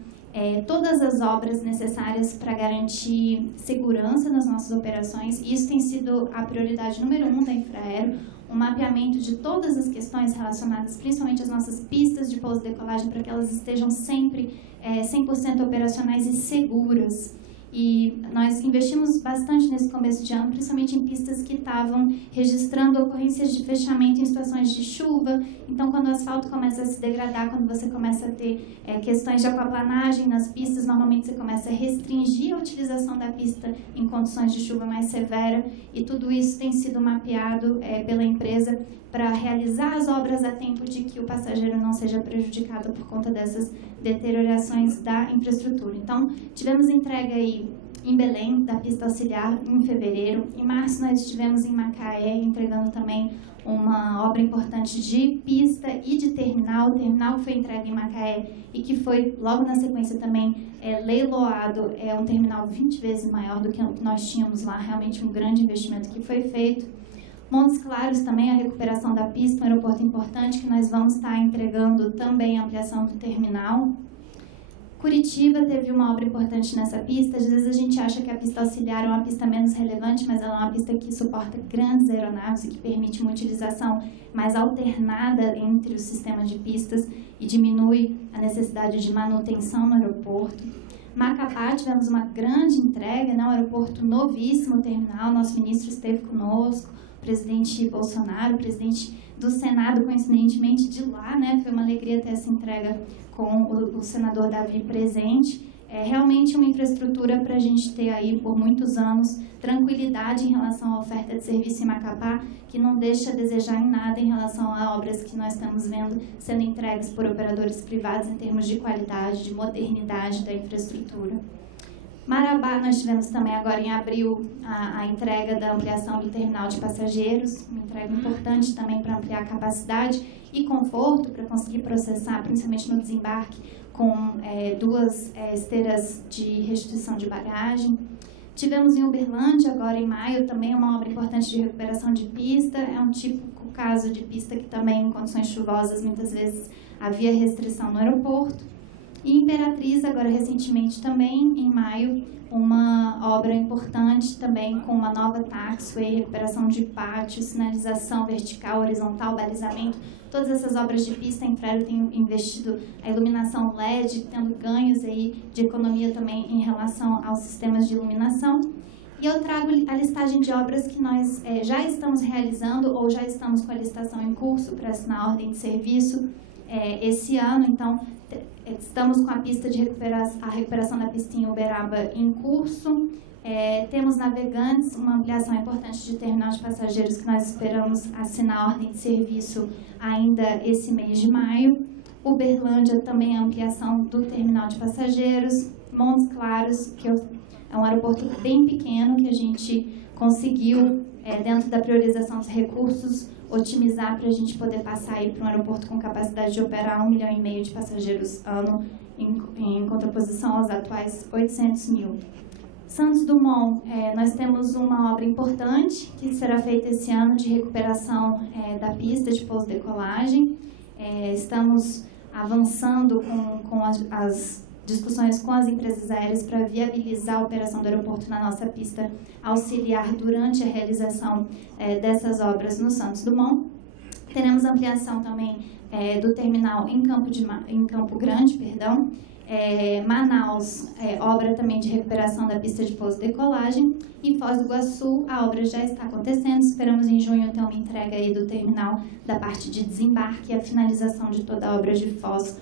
todas as obras necessárias para garantir segurança nas nossas operações, e isso tem sido a prioridade número 1 da Infraero, um mapeamento de todas as questões relacionadas principalmente às nossas pistas de pouso e decolagem, para que elas estejam sempre 100% operacionais e seguras. E nós investimos bastante nesse começo de ano, principalmente em pistas que estavam registrando ocorrências de fechamento em situações de chuva. Então, quando o asfalto começa a se degradar, quando você começa a ter questões de aquaplanagem nas pistas, normalmente você começa a restringir a utilização da pista em condições de chuva mais severa. E tudo isso tem sido mapeado pela empresa para realizar as obras a tempo de que o passageiro não seja prejudicado por conta dessas deteriorações da infraestrutura. Então, tivemos entrega aí em Belém, da pista auxiliar, em fevereiro. Em março, nós estivemos em Macaé, entregando também uma obra importante de pista e de terminal. O terminal que foi entregue em Macaé e que foi, logo na sequência, também leiloado. É um terminal 20 vezes maior do que o que nós tínhamos lá, realmente um grande investimento que foi feito. Montes Claros também, a recuperação da pista, um aeroporto importante que nós vamos estar entregando também a ampliação do terminal. Curitiba teve uma obra importante nessa pista. Às vezes a gente acha que a pista auxiliar é uma pista menos relevante, mas ela é uma pista que suporta grandes aeronaves e que permite uma utilização mais alternada entre os sistemas de pistas e diminui a necessidade de manutenção no aeroporto. Macapá, tivemos uma grande entrega, né? Um aeroporto novíssimo, terminal. Nosso ministro esteve conosco, o presidente Bolsonaro, o presidente do Senado, coincidentemente de lá, né? Foi uma alegria ter essa entrega com o senador Davi presente. É realmente uma infraestrutura para a gente ter aí por muitos anos tranquilidade em relação à oferta de serviço em Macapá, que não deixa a desejar em nada em relação a obras que nós estamos vendo sendo entregues por operadores privados em termos de qualidade, de modernidade da infraestrutura. Marabá, nós tivemos também agora em abril a entrega da ampliação do terminal de passageiros, uma entrega importante também para ampliar a capacidade e conforto para conseguir processar, principalmente no desembarque, com 2 esteiras de restituição de bagagem. Tivemos em Uberlândia, agora em maio, também uma obra importante de recuperação de pista. É um típico caso de pista que também, em condições chuvosas, muitas vezes havia restrição no aeroporto. E Imperatriz, agora recentemente também, em maio, uma obra importante também com uma nova taxiway, recuperação de pátio, sinalização vertical, horizontal, balizamento. Todas essas obras de pista, a Infraero tem investido a iluminação LED, tendo ganhos aí de economia também em relação aos sistemas de iluminação. E eu trago a listagem de obras que nós já estamos realizando ou já estamos com a licitação em curso para assinar a ordem de serviço esse ano. Então, estamos com a pista de recuperação da pista em Uberaba em curso. Temos Navegantes, uma ampliação importante de terminal de passageiros que nós esperamos assinar a ordem de serviço ainda esse mês de maio. Uberlândia, também a ampliação do terminal de passageiros. Montes Claros, que é um aeroporto bem pequeno, que a gente conseguiu, dentro da priorização dos recursos, otimizar para a gente poder passar aí para um aeroporto com capacidade de operar 1,5 milhão de passageiros ano, em contraposição aos atuais 800 mil. Santos Dumont, nós temos uma obra importante que será feita esse ano de recuperação da pista de pouso-decolagem. Estamos avançando com as discussões com as empresas aéreas para viabilizar a operação do aeroporto na nossa pista auxiliar durante a realização dessas obras no Santos Dumont. Teremos ampliação também do terminal em Campo Grande, perdão. Manaus, obra também de recuperação da pista de pouso-decolagem. Em Foz do Iguaçu, a obra já está acontecendo. Esperamos em junho ter uma entrega aí do terminal da parte de desembarque e a finalização de toda a obra de Foz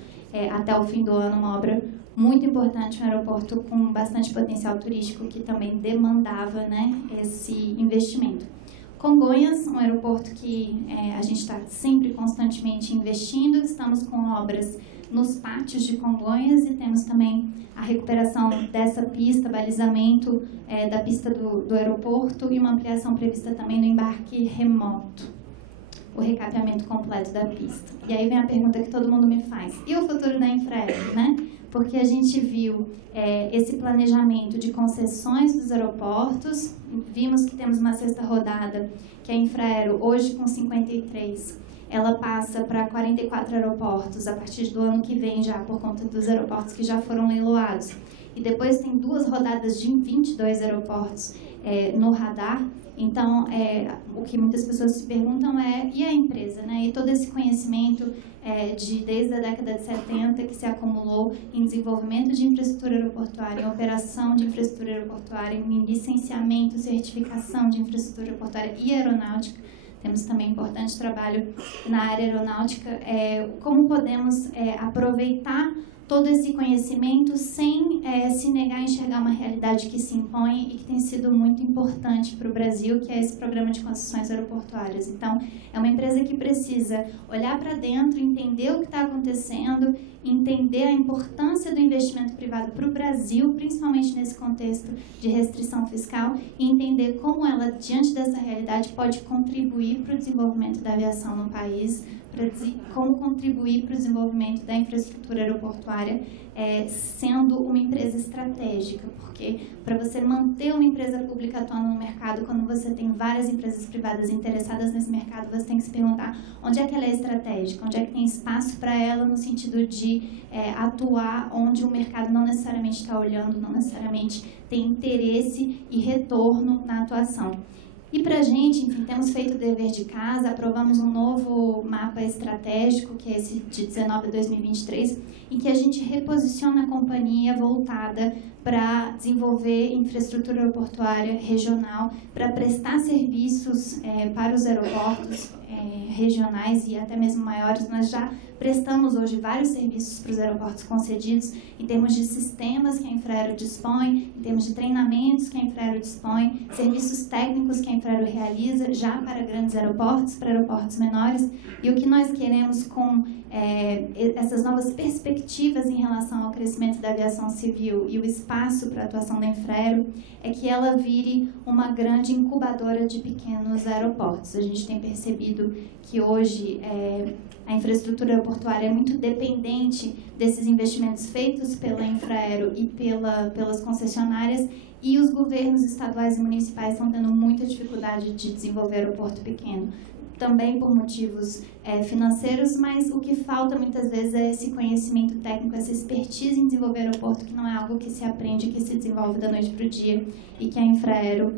até o fim do ano. Uma obra muito importante, um aeroporto com bastante potencial turístico que também demandava, né, esse investimento. Congonhas, um aeroporto que a gente está sempre constantemente investindo. Estamos com obras nos pátios de Congonhas e temos também a recuperação dessa pista, balizamento da pista do aeroporto e uma ampliação prevista também no embarque remoto, o recapeamento completo da pista. E aí vem a pergunta que todo mundo me faz: e o futuro da Infraero, né? Porque a gente viu esse planejamento de concessões dos aeroportos, vimos que temos uma sexta rodada, que a Infraero, hoje com 53, ela passa para 44 aeroportos a partir do ano que vem, já por conta dos aeroportos que já foram leiloados. E depois tem 2 rodadas de 22 aeroportos no radar. Então, o que muitas pessoas se perguntam e a empresa, né? E todo esse conhecimento desde a década de 70 que se acumulou em desenvolvimento de infraestrutura aeroportuária, em operação de infraestrutura aeroportuária, em licenciamento, certificação de infraestrutura aeroportuária e aeronáutica. Temos também importante trabalho na área aeronáutica. Como podemos aproveitar todo esse conhecimento sem se negar a enxergar uma realidade que se impõe e que tem sido muito importante para o Brasil, que é esse programa de concessões aeroportuárias. Então, é uma empresa que precisa olhar para dentro, entender o que está acontecendo, entender a importância do investimento privado para o Brasil, principalmente nesse contexto de restrição fiscal, e entender como ela, diante dessa realidade, pode contribuir para o desenvolvimento da aviação no país, como contribuir para o desenvolvimento da infraestrutura aeroportuária, sendo uma empresa estratégica, porque para você manter uma empresa pública atuando no mercado, quando você tem várias empresas privadas interessadas nesse mercado, você tem que se perguntar onde é que ela é estratégica, onde é que tem espaço para ela no sentido de atuar onde o mercado não necessariamente está olhando, não necessariamente tem interesse e retorno na atuação. E para a gente, enfim, temos feito o dever de casa, aprovamos um novo mapa estratégico, que é esse de 19 a 2023, em que a gente reposiciona a companhia voltada para desenvolver infraestrutura aeroportuária regional, para prestar serviços para os aeroportos regionais e até mesmo maiores. Nós já prestamos hoje vários serviços para os aeroportos concedidos, em termos de sistemas que a Infraero dispõe, em termos de treinamentos que a Infraero dispõe, serviços técnicos que a Infraero realiza já para grandes aeroportos, para aeroportos menores. E o que nós queremos com essas novas perspectivas em relação ao crescimento da aviação civil e o espaço para a atuação da Infraero é que ela vire uma grande incubadora de pequenos aeroportos. A gente tem percebido que hoje a infraestrutura aeroportuária é muito dependente desses investimentos feitos pela Infraero e pelas concessionárias, e os governos estaduais e municipais estão tendo muita dificuldade de desenvolver aeroporto pequeno, também por motivos financeiros, mas o que falta muitas vezes é esse conhecimento técnico, essa expertise em desenvolver aeroporto, que não é algo que se aprende, que se desenvolve da noite para o dia e que a Infraero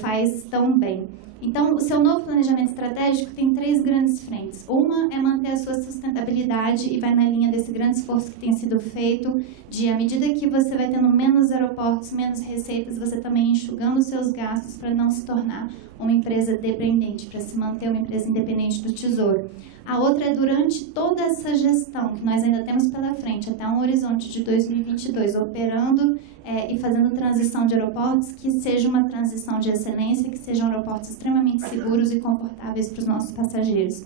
faz tão bem. Então, o seu novo planejamento estratégico tem 3 grandes frentes. Uma é manter a sua sustentabilidade e vai na linha desse grande esforço que tem sido feito de, à medida que você vai tendo menos aeroportos, menos receitas, você também enxugando os seus gastos para não se tornar uma empresa dependente, para se manter uma empresa independente do Tesouro. A outra é durante toda essa gestão que nós ainda temos pela frente, até um horizonte de 2022, operando e fazendo transição de aeroportos, que seja uma transição de excelência, que sejam aeroportos extremamente seguros e confortáveis para os nossos passageiros.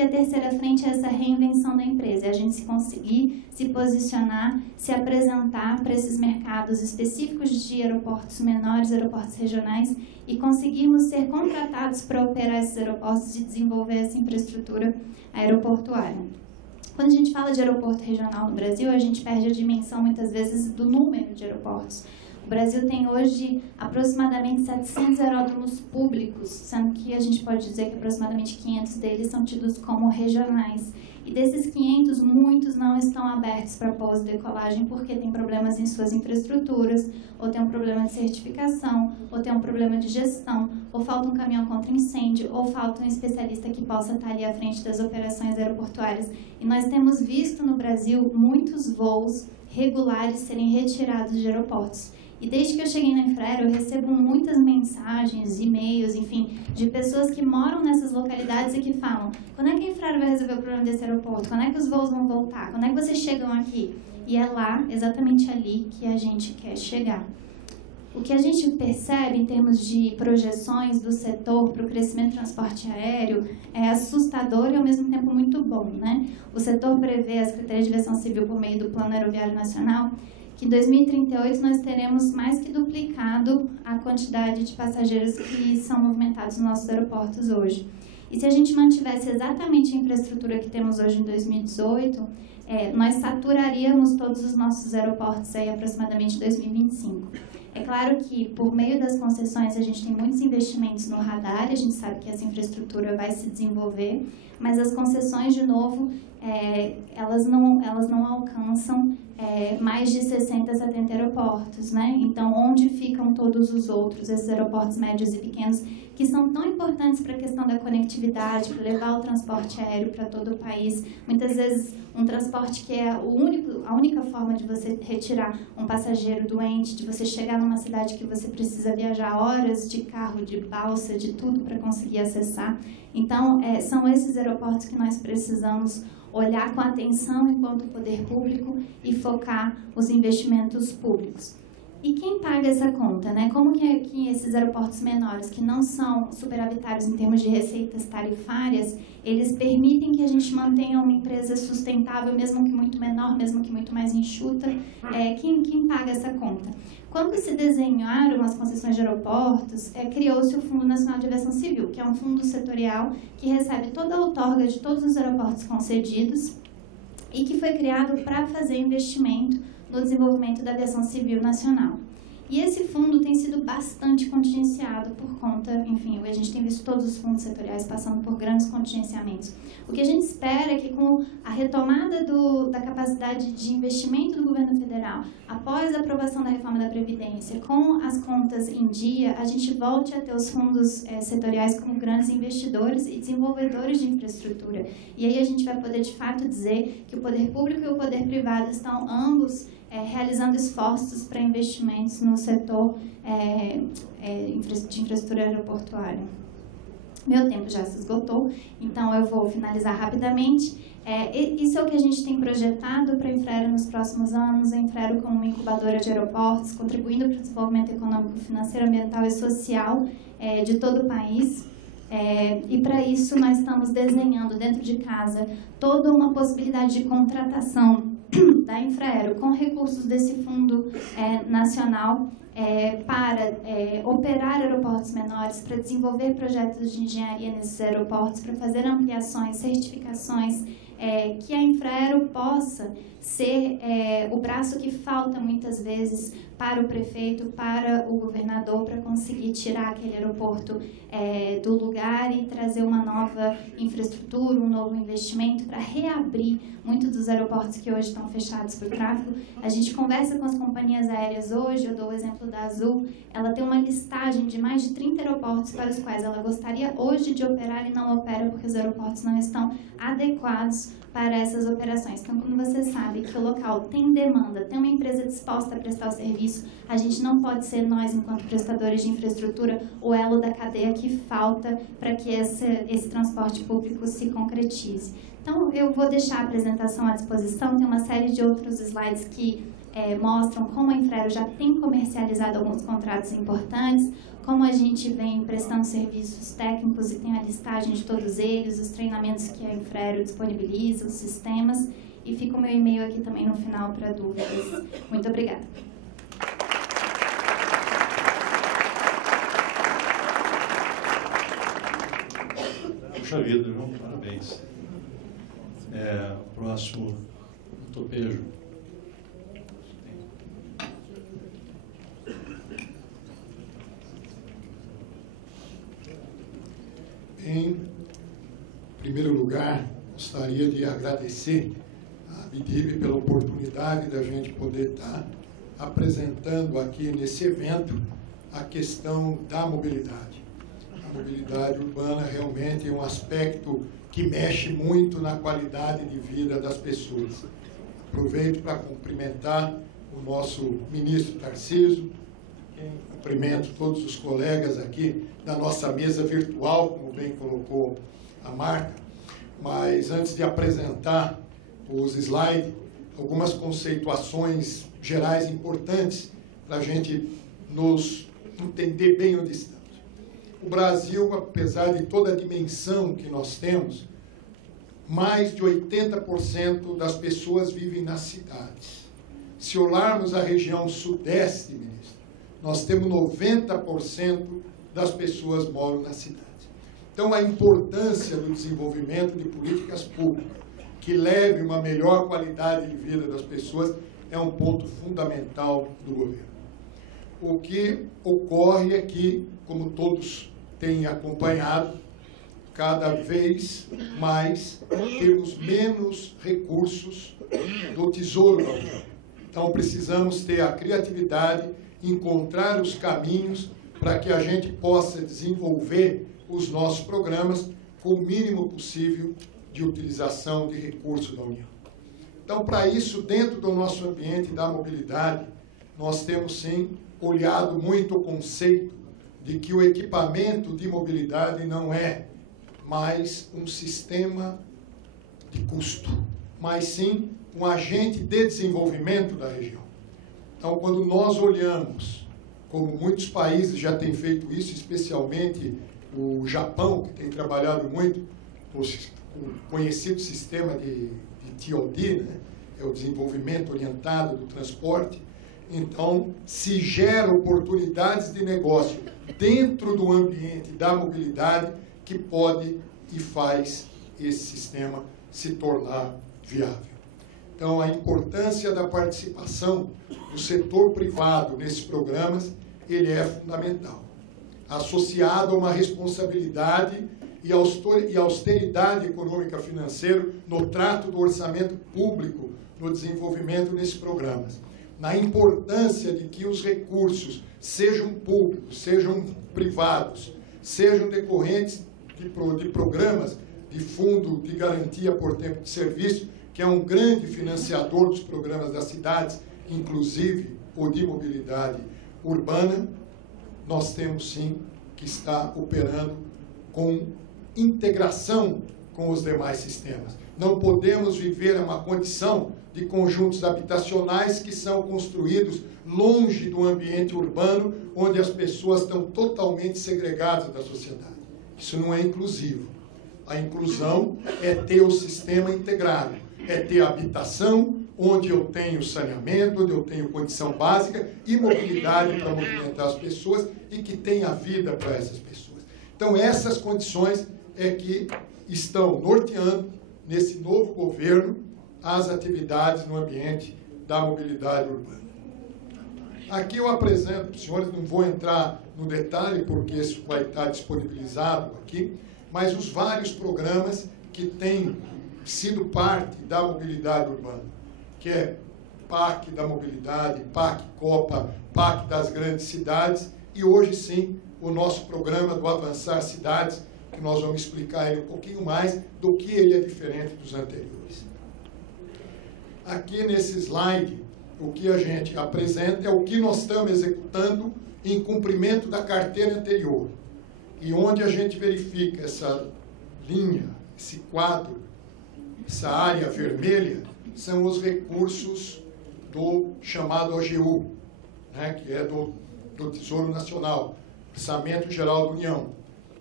E a terceira frente é essa reinvenção da empresa, é a gente se conseguir se posicionar, se apresentar para esses mercados específicos de aeroportos menores, aeroportos regionais, e conseguirmos ser contratados para operar esses aeroportos e desenvolver essa infraestrutura aeroportuária. Quando a gente fala de aeroporto regional no Brasil, a gente perde a dimensão, muitas vezes, do número de aeroportos. O Brasil tem hoje aproximadamente 700 aeródromos públicos, sendo que a gente pode dizer que aproximadamente 500 deles são tidos como regionais. E desses 500, muitos não estão abertos para pouso e decolagem porque tem problemas em suas infraestruturas, ou tem um problema de certificação, ou tem um problema de gestão, ou falta um caminhão contra incêndio, ou falta um especialista que possa estar ali à frente das operações aeroportuárias. E nós temos visto no Brasil muitos voos regulares serem retirados de aeroportos. E desde que eu cheguei na Infraero, eu recebo muitas mensagens, e-mails, enfim, de pessoas que moram nessas localidades e que falam: quando é que a Infraero vai resolver o problema desse aeroporto? Quando é que os voos vão voltar? Quando é que vocês chegam aqui? E é lá, exatamente ali, que a gente quer chegar. O que a gente percebe em termos de projeções do setor para o crescimento do transporte aéreo é assustador e ao mesmo tempo muito bom, né? O setor prevê, a Secretaria de Aviação Civil, por meio do Plano Aeroviário Nacional, que em 2038 nós teremos mais que duplicado a quantidade de passageiros que são movimentados nos nossos aeroportos hoje. E se a gente mantivesse exatamente a infraestrutura que temos hoje em 2018, nós saturaríamos todos os nossos aeroportos aí aproximadamente em 2025. É claro que, por meio das concessões, a gente tem muitos investimentos no radar, a gente sabe que essa infraestrutura vai se desenvolver, mas as concessões, de novo, elas não alcançam mais de 60, 70 aeroportos, né? Então, onde ficam todos os outros, esses aeroportos médios e pequenos, que são tão importantes para a questão da conectividade, para levar o transporte aéreo para todo o país? Muitas vezes, um transporte que é a única forma de você retirar um passageiro doente, de você chegar numa cidade que você precisa viajar horas de carro, de balsa, de tudo para conseguir acessar. Então, são esses aeroportos que nós precisamos olhar com atenção enquanto poder público e focar os investimentos públicos. E quem paga essa conta, né? Como que esses aeroportos menores, que não são superavitários em termos de receitas tarifárias, eles permitem que a gente mantenha uma empresa sustentável, mesmo que muito menor, mesmo que muito mais enxuta? Quem paga essa conta? Quando se desenharam as concessões de aeroportos, criou-se o Fundo Nacional de Aviação Civil, que é um fundo setorial que recebe toda a outorga de todos os aeroportos concedidos e que foi criado para fazer investimento no desenvolvimento da aviação civil nacional. E esse fundo tem sido bastante contingenciado por conta, enfim, a gente tem visto todos os fundos setoriais passando por grandes contingenciamentos. O que a gente espera é que com a retomada da capacidade de investimento do governo federal, após a aprovação da reforma da Previdência, com as contas em dia, a gente volte a ter os fundos setoriais como grandes investidores e desenvolvedores de infraestrutura. E aí a gente vai poder, de fato, dizer que o poder público e o poder privado estão ambos realizando esforços para investimentos no setor de infraestrutura aeroportuária. Meu tempo já se esgotou, então eu vou finalizar rapidamente. Isso é o que a gente tem projetado para a Infraero nos próximos anos, a Infraero como uma incubadora de aeroportos, contribuindo para o desenvolvimento econômico, financeiro, ambiental e social de todo o país. E para isso nós estamos desenhando dentro de casa toda uma possibilidade de contratação da Infraero com recursos desse fundo nacional para operar aeroportos menores, para desenvolver projetos de engenharia nesses aeroportos, para fazer ampliações, certificações, que a Infraero possa ser o braço que falta muitas vezes para o prefeito, para o governador, para conseguir tirar aquele aeroporto do lugar e trazer uma nova infraestrutura, um novo investimento para reabrir muitos dos aeroportos que hoje estão fechados para o tráfego. A gente conversa com as companhias aéreas hoje, eu dou o exemplo da Azul, ela tem uma listagem de mais de 30 aeroportos para os quais ela gostaria hoje de operar e não opera porque os aeroportos não estão adequados para essas operações. Então, quando você sabe que o local tem demanda, tem uma empresa disposta a prestar o serviço, a gente não pode ser nós, enquanto prestadores de infraestrutura, o elo da cadeia que falta para que esse transporte público se concretize. Então, eu vou deixar a apresentação à disposição, tem uma série de outros slides que mostram como a Infraero já tem comercializado alguns contratos importantes, como a gente vem prestando serviços técnicos e tem a listagem de todos eles, os treinamentos que a Infraero disponibiliza, os sistemas, e fica o meu e-mail aqui também no final para dúvidas. Muito obrigada. Puxa vida, João, parabéns. Próximo, Topejo. Em primeiro lugar, gostaria de agradecer a BDIB pela oportunidade da gente poder estar apresentando aqui nesse evento a questão da mobilidade. A mobilidade urbana realmente é um aspecto que mexe muito na qualidade de vida das pessoas. Aproveito para cumprimentar o nosso ministro Tarcísio, cumprimento todos os colegas aqui da nossa mesa virtual, como bem colocou a Marta, mas antes de apresentar os slides, algumas conceituações gerais importantes para a gente nos entender bem onde estamos. O Brasil, apesar de toda a dimensão que nós temos, mais de 80% das pessoas vivem nas cidades. Se olharmos a região sudeste, ministro, nós temos 90% das pessoas moram nas cidades. Então, a importância do desenvolvimento de políticas públicas que leve uma melhor qualidade de vida das pessoas é um ponto fundamental do governo. O que ocorre é que, como todos têm acompanhado, cada vez mais temos menos recursos do Tesouro da União. Então, precisamos ter a criatividade, encontrar os caminhos para que a gente possa desenvolver os nossos programas com o mínimo possível de utilização de recursos da União. Então, para isso, dentro do nosso ambiente da mobilidade, nós temos, sim, olhado muito o conceito de que o equipamento de mobilidade não é mais um sistema de custo, mas sim um agente de desenvolvimento da região. Então, quando nós olhamos, como muitos países já têm feito isso, especialmente o Japão, que tem trabalhado muito com o conhecido sistema de TOD, né? É o desenvolvimento orientado do transporte. Então, se gera oportunidades de negócio dentro do ambiente da mobilidade que pode e faz esse sistema se tornar viável. Então, a importância da participação do setor privado nesses programas, ele é fundamental. Associado a uma responsabilidade e austeridade econômica financeira no trato do orçamento público no desenvolvimento desses programas. Na importância de que os recursos, sejam públicos, sejam privados, sejam decorrentes de programas de fundo de garantia por tempo de serviço, que é um grande financiador dos programas das cidades, inclusive o de mobilidade urbana, nós temos sim que estar operando com integração com os demais sistemas. Não podemos viver uma condição de conjuntos habitacionais que são construídos longe do ambiente urbano, onde as pessoas estão totalmente segregadas da sociedade. Isso não é inclusivo. A inclusão é ter o sistema integrado, é ter habitação, onde eu tenho saneamento, onde eu tenho condição básica e mobilidade para movimentar as pessoas e que tenha vida para essas pessoas. Então, essas condições é que estão norteando, nesse novo governo, as atividades no ambiente da mobilidade urbana. Aqui eu apresento para os senhores, não vou entrar no detalhe, porque isso vai estar disponibilizado aqui, mas os vários programas que têm sido parte da mobilidade urbana, que é PAC da mobilidade, PAC Copa, PAC das grandes cidades, e hoje sim o nosso programa do Avançar Cidades, que nós vamos explicar ele um pouquinho mais do que ele é diferente dos anteriores. Aqui nesse slide, o que a gente apresenta é o que nós estamos executando em cumprimento da carteira anterior. E onde a gente verifica essa linha, esse quadro, essa área vermelha, são os recursos do chamado OGU, né, que é do Tesouro Nacional, Orçamento Geral da União.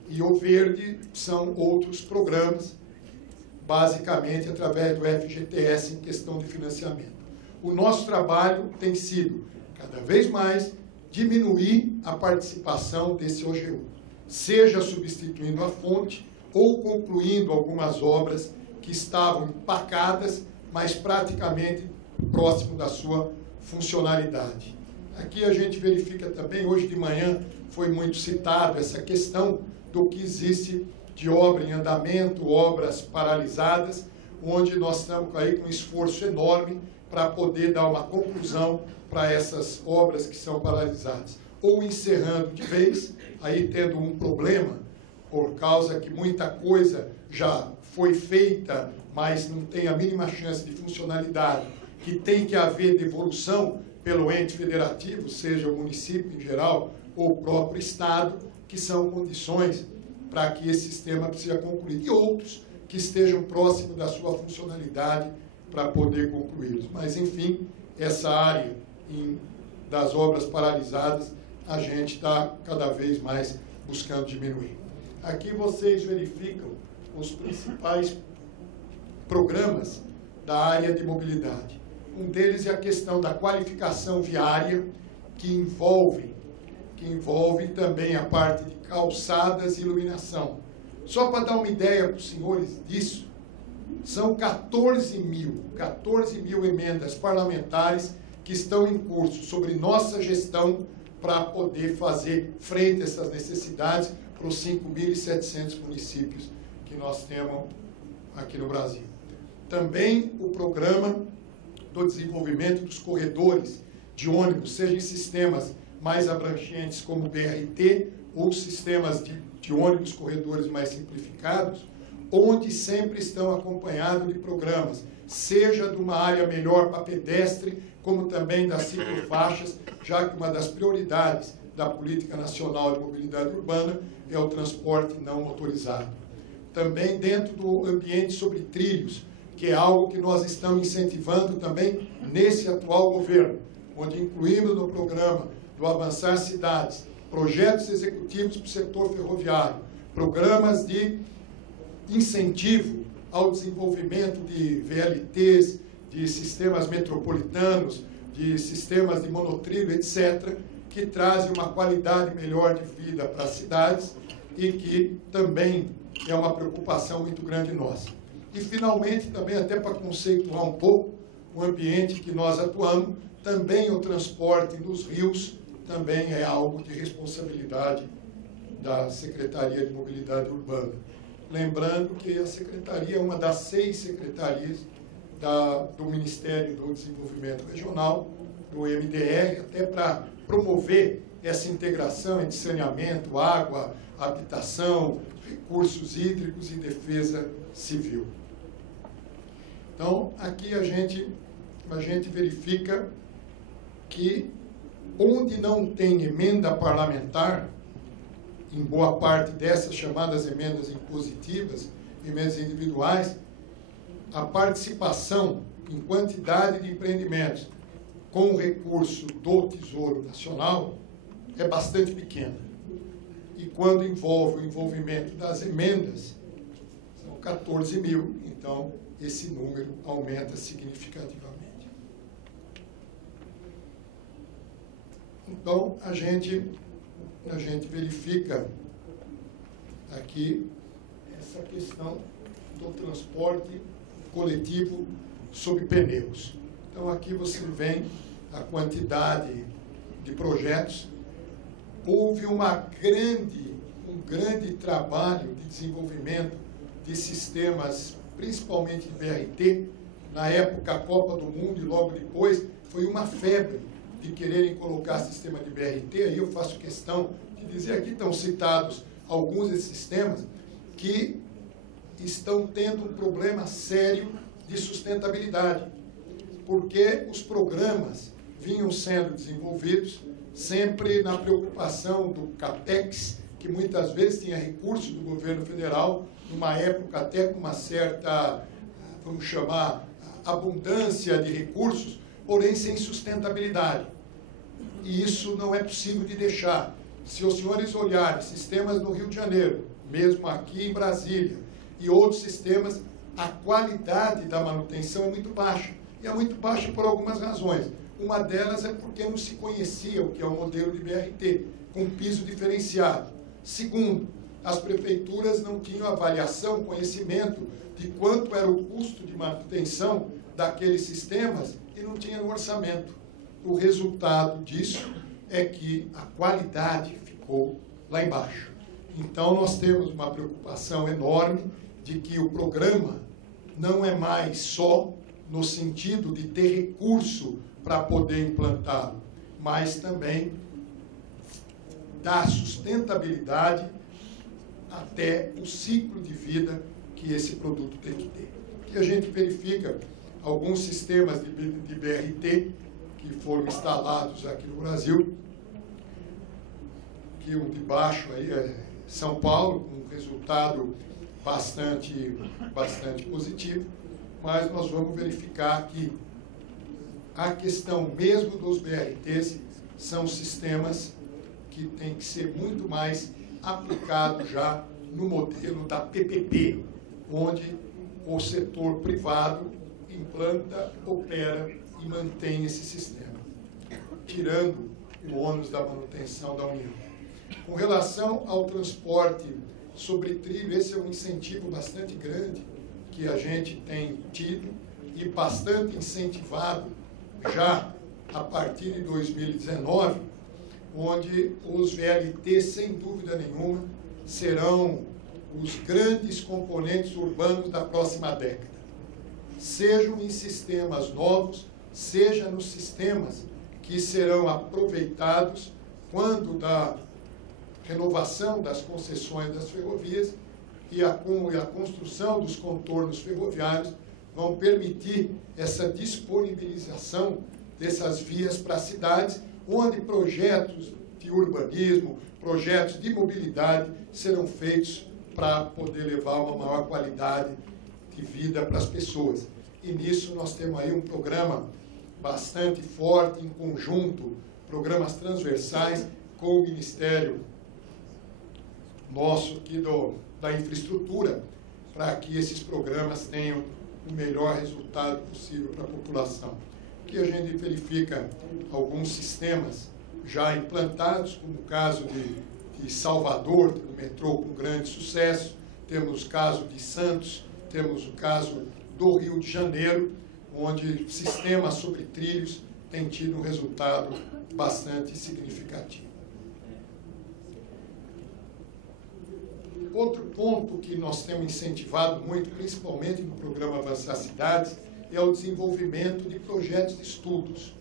E o verde são outros programas, basicamente através do FGTS em questão de financiamento. O nosso trabalho tem sido, cada vez mais, diminuir a participação desse OGU, seja substituindo a fonte ou concluindo algumas obras que estavam empacadas, mas praticamente próximo da sua funcionalidade. Aqui a gente verifica também, hoje de manhã foi muito citado essa questão do que existe de obra em andamento, obras paralisadas, onde nós estamos aí com um esforço enorme para poder dar uma conclusão para essas obras que são paralisadas. Ou encerrando de vez, aí tendo um problema, por causa que muita coisa já foi feita, mas não tem a mínima chance de funcionalidade, que tem que haver devolução pelo ente federativo, seja o município em geral ou o próprio Estado, que são condições para que esse sistema seja concluído. E outros que estejam próximos da sua funcionalidade para poder concluí-los. Mas, enfim, essa área das obras paralisadas, a gente está cada vez mais buscando diminuir. Aqui vocês verificam os principais programas da área de mobilidade. Um deles é a questão da qualificação viária, que envolve também a parte de calçadas e iluminação. Só para dar uma ideia para os senhores disso, são 14 mil emendas parlamentares que estão em curso sobre nossa gestão para poder fazer frente a essas necessidades para os 5.700 municípios que nós temos aqui no Brasil. Também o programa do desenvolvimento dos corredores de ônibus, seja em sistemas mais abrangentes como o BRT ou sistemas de ônibus corredores mais simplificados, onde sempre estão acompanhados de programas, seja de uma área melhor para pedestre, como também das ciclofaixas, já que uma das prioridades da Política Nacional de Mobilidade Urbana é o transporte não motorizado. Também dentro do ambiente sobre trilhos, que é algo que nós estamos incentivando também nesse atual governo, onde incluímos no programa do Avançar Cidades, projetos executivos para o setor ferroviário, programas de incentivo ao desenvolvimento de VLTs, de sistemas metropolitanos, de sistemas de monotrilho, etc., que trazem uma qualidade melhor de vida para as cidades e que também é uma preocupação muito grande nossa. E, finalmente, também até para conceituar um pouco o ambiente que nós atuamos, também o transporte nos rios também é algo de responsabilidade da Secretaria de Mobilidade Urbana. Lembrando que a Secretaria é uma das 6 secretarias do Ministério do Desenvolvimento Regional, do MDR, até para promover essa integração entre saneamento, água, habitação, recursos hídricos e defesa civil. Então, aqui a gente verifica que onde não tem emenda parlamentar, em boa parte dessas chamadas emendas impositivas, emendas individuais, a participação em quantidade de empreendimentos com recurso do Tesouro Nacional é bastante pequena. E quando envolve o envolvimento das emendas, são 14 mil, então esse número aumenta significativamente. Então, a gente verifica aqui essa questão do transporte coletivo sob pneus. Então, aqui você vê a quantidade de projetos. Houve um grande trabalho de desenvolvimento de sistemas, principalmente de BRT. Na época, a Copa do Mundo e logo depois, foi uma febre de quererem colocar sistema de BRT. Aí eu faço questão de dizer, aqui estão citados alguns desses sistemas que estão tendo um problema sério de sustentabilidade, porque os programas vinham sendo desenvolvidos sempre na preocupação do CAPEX, que muitas vezes tinha recursos do governo federal, numa época até com uma certa, vamos chamar, abundância de recursos, porém sem sustentabilidade. E isso não é possível de deixar. Se os senhores olharem sistemas no Rio de Janeiro, mesmo aqui em Brasília, e outros sistemas, a qualidade da manutenção é muito baixa. E é muito baixa por algumas razões. Uma delas é porque não se conhecia o que é o modelo de BRT, com piso diferenciado. Segundo, as prefeituras não tinham avaliação, conhecimento de quanto era o custo de manutenção daqueles sistemas e não tinha no orçamento. O resultado disso é que a qualidade ficou lá embaixo. Então, nós temos uma preocupação enorme de que o programa não é mais só no sentido de ter recurso para poder implantá-lo, mas também dar sustentabilidade até o ciclo de vida que esse produto tem que ter. E a gente verifica alguns sistemas de BRT que foram instalados aqui no Brasil, que o de baixo aí é São Paulo, com um resultado bastante positivo, mas nós vamos verificar que a questão mesmo dos BRTs são sistemas que têm que ser muito mais aplicados já no modelo da PPP, onde o setor privado implanta, opera e mantém esse sistema, tirando o ônus da manutenção da União. Com relação ao transporte sobre trilho, esse é um incentivo bastante grande que a gente tem tido e bastante incentivado já a partir de 2019, onde os VLT, sem dúvida nenhuma, serão os grandes componentes urbanos da próxima década. Sejam em sistemas novos, seja nos sistemas que serão aproveitados quando da renovação das concessões das ferrovias e a construção dos contornos ferroviários vão permitir essa disponibilização dessas vias para as cidades, onde projetos de urbanismo, projetos de mobilidade serão feitos para poder levar uma maior qualidade de vida para as pessoas. E nisso nós temos aí um programa bastante forte, em conjunto, programas transversais com o Ministério nosso aqui da infraestrutura, para que esses programas tenham o melhor resultado possível para a população. Aqui a gente verifica alguns sistemas já implantados, como o caso de Salvador, tem um metrô com grande sucesso, temos o caso de Santos, temos o caso do Rio de Janeiro, onde sistemas sobre trilhos têm tido um resultado bastante significativo. Outro ponto que nós temos incentivado muito, principalmente no programa Avançar Cidades, é o desenvolvimento de projetos de estudos.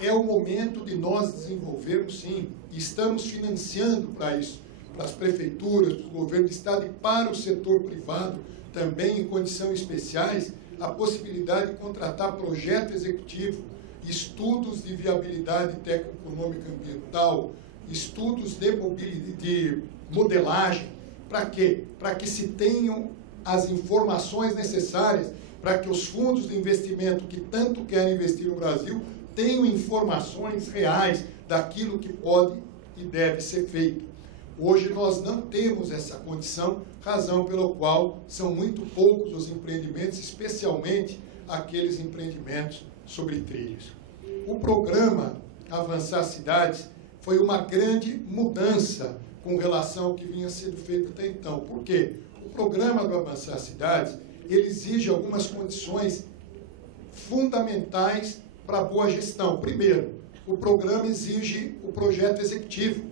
É o momento de nós desenvolvermos, sim, e estamos financiando para isso, para as prefeituras, para o governo do Estado e para o setor privado, também em condições especiais, a possibilidade de contratar projeto executivo, estudos de viabilidade técnico-econômica ambiental, estudos de modelagem. Para quê? Para que se tenham as informações necessárias para que os fundos de investimento que tanto querem investir no Brasil tenham informações reais daquilo que pode e deve ser feito. Hoje nós não temos essa condição, razão pela qual são muito poucos os empreendimentos, especialmente aqueles empreendimentos sobre trilhos. O programa Avançar Cidades foi uma grande mudança com relação ao que vinha sendo feito até então. Por quê? O programa do Avançar Cidades, ele exige algumas condições fundamentais para a boa gestão. Primeiro, o programa exige o projeto executivo.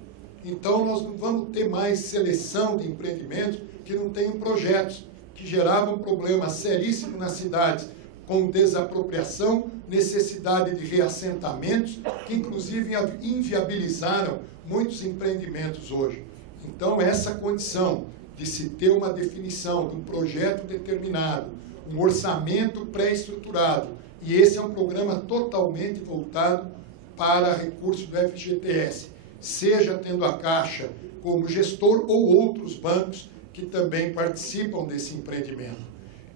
Então, nós não vamos ter mais seleção de empreendimentos que não tenham projetos, que geravam problemas seríssimos nas cidades, com desapropriação, necessidade de reassentamentos, que inclusive inviabilizaram muitos empreendimentos hoje. Então, essa condição de se ter uma definição de um projeto determinado, um orçamento pré-estruturado, e esse é um programa totalmente voltado para recursos do FGTS, seja tendo a Caixa como gestor ou outros bancos que também participam desse empreendimento.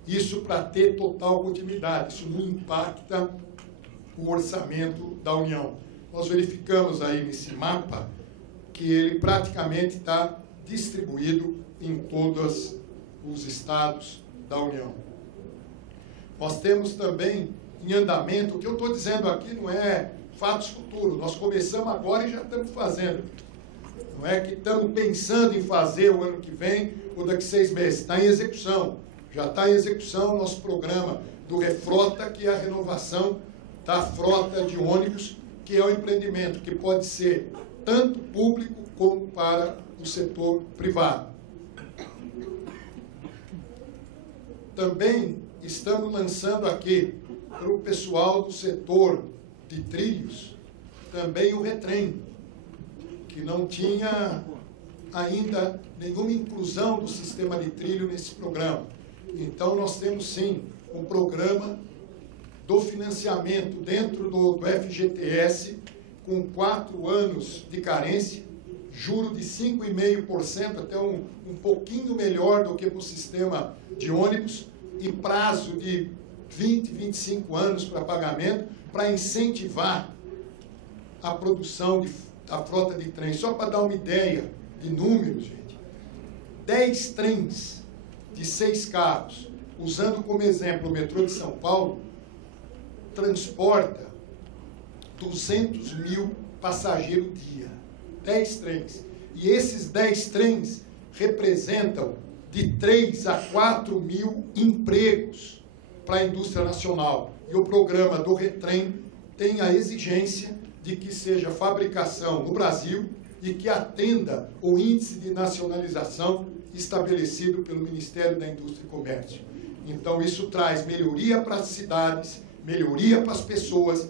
Isso para ter total continuidade, isso não impacta o orçamento da União. Nós verificamos aí nesse mapa que ele praticamente está distribuído em todos os estados da União. Nós temos também em andamento, o que eu estou dizendo aqui não é fatos futuros, nós começamos agora e já estamos fazendo. Não é que estamos pensando em fazer o ano que vem ou daqui a 6 meses, está em execução. Já está em execução o nosso programa do Refrota, que é a renovação da frota de ônibus, que é o empreendimento que pode ser tanto público como para o setor privado. Também estamos lançando aqui para o pessoal do setor de trilhos também o Retrem, que não tinha ainda nenhuma inclusão do sistema de trilho nesse programa. Então, nós temos, sim, um programa do financiamento dentro do FGTS, com 4 anos de carência, juro de 5,5%, até um pouquinho melhor do que para o sistema de ônibus, e prazo de 20, 25 anos para pagamento, para incentivar a produção da frota de trens. Só para dar uma ideia de números, gente, 10 trens de 6 carros, usando como exemplo o metrô de São Paulo, transporta 200 mil passageiros dia. 10 trens. E esses 10 trens representam de 3 a 4 mil empregos para a indústria nacional. E o programa do Retrem tem a exigência de que seja fabricação no Brasil e que atenda o índice de nacionalização estabelecido pelo Ministério da Indústria e Comércio. Então, isso traz melhoria para as cidades, melhoria para as pessoas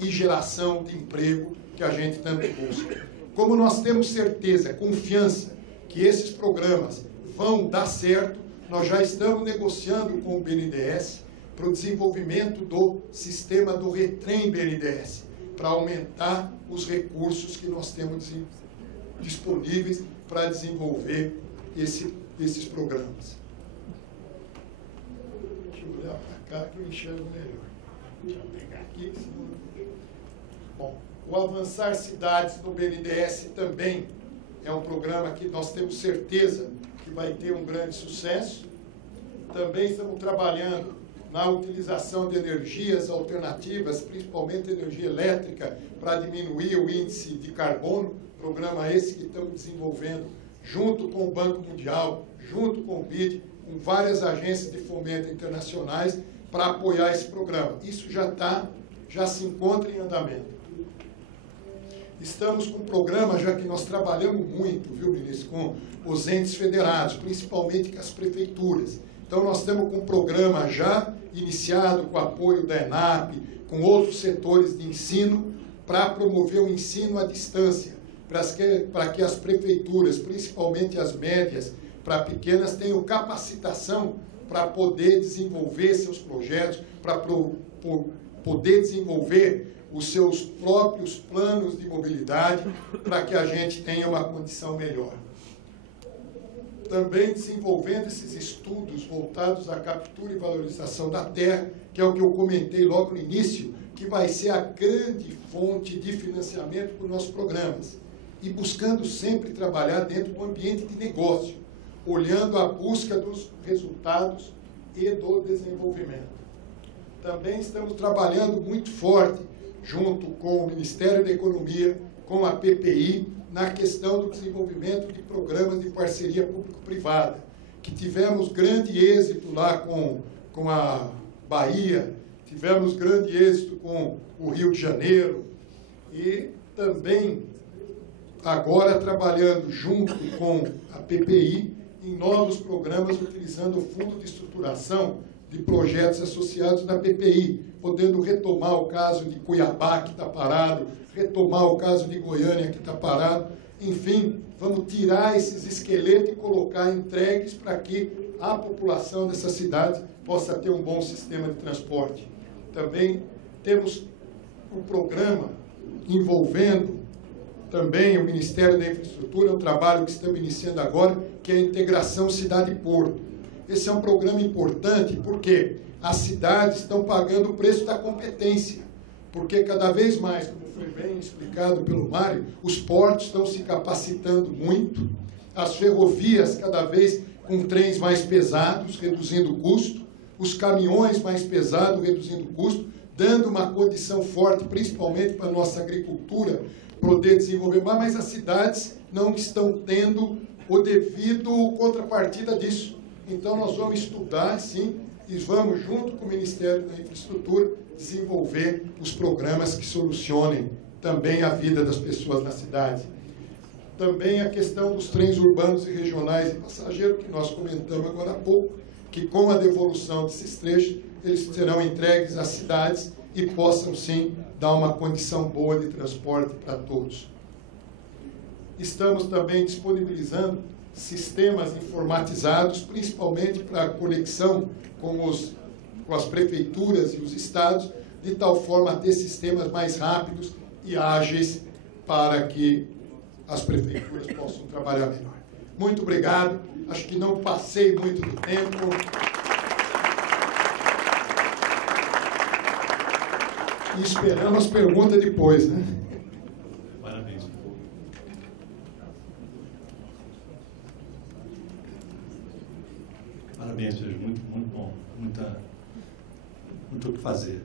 e geração de emprego que a gente tanto busca. Como nós temos certeza, confiança que esses programas vão dar certo, nós já estamos negociando com o BNDES para o desenvolvimento do sistema do Retrem BNDES, para aumentar os recursos que nós temos disponíveis para desenvolver esses programas. Deixa eu olhar para cá que eu enxergo melhor. Deixa eu pegar aqui, senão... Bom, o Avançar Cidades no BNDES também é um programa que nós temos certeza que vai ter um grande sucesso. Também estamos trabalhando na utilização de energias alternativas, principalmente energia elétrica, para diminuir o índice de carbono. Programa esse que estamos desenvolvendo junto com o Banco Mundial, junto com o BID, com várias agências de fomento internacionais para apoiar esse programa. Isso já se encontra em andamento. Estamos com um programa, já que nós trabalhamos muito, viu, ministro, com os entes federados, principalmente com as prefeituras. Então, nós estamos com um programa já iniciado com o apoio da ENAP, com outros setores de ensino, para promover o ensino à distância, para que as prefeituras, principalmente as médias, para pequenas, tenham capacitação para poder desenvolver seus projetos, para poder desenvolver os seus próprios planos de mobilidade, para que a gente tenha uma condição melhor. Também desenvolvendo esses estudos voltados à captura e valorização da terra, que é o que eu comentei logo no início, que vai ser a grande fonte de financiamento para os nossos programas. E buscando sempre trabalhar dentro do ambiente de negócio, olhando a busca dos resultados e do desenvolvimento. Também estamos trabalhando muito forte, junto com o Ministério da Economia, com a PPI, na questão do desenvolvimento de programas de parceria público-privada, que tivemos grande êxito lá com a Bahia, tivemos grande êxito com o Rio de Janeiro, e também agora trabalhando junto com a PPI em novos programas utilizando o Fundo de Estruturação de Projetos associados da PPI, podendo retomar o caso de Cuiabá, que está parado, retomar o caso de Goiânia, que está parado. Enfim, vamos tirar esses esqueletos e colocar entregues para que a população dessa cidade possa ter um bom sistema de transporte. Também temos um programa envolvendo também o Ministério da Infraestrutura, um trabalho que estamos iniciando agora, que é a integração cidade-porto. Esse é um programa importante porque as cidades estão pagando o preço da competência, porque cada vez mais, como foi bem explicado pelo Mário, os portos estão se capacitando muito, as ferrovias cada vez com trens mais pesados, reduzindo o custo, os caminhões mais pesados, reduzindo o custo, dando uma condição forte, principalmente para a nossa agricultura, poder desenvolver mais, mas as cidades não estão tendo o devido contrapartida disso. Então, nós vamos estudar, sim, e vamos, junto com o Ministério da Infraestrutura, desenvolver os programas que solucionem também a vida das pessoas na cidade. Também a questão dos trens urbanos e regionais e passageiros, que nós comentamos agora há pouco, que com a devolução desses trechos, eles serão entregues às cidades e possam, sim, dar uma condição boa de transporte para todos. Estamos também disponibilizando sistemas informatizados, principalmente para a conexão com as prefeituras e os estados, de tal forma a ter sistemas mais rápidos e ágeis para que as prefeituras possam trabalhar melhor. Muito obrigado. Acho que não passei muito do tempo. E esperamos pergunta depois, né? Parabéns. Parabéns, Sérgio. Muito bom. Muito o que fazer.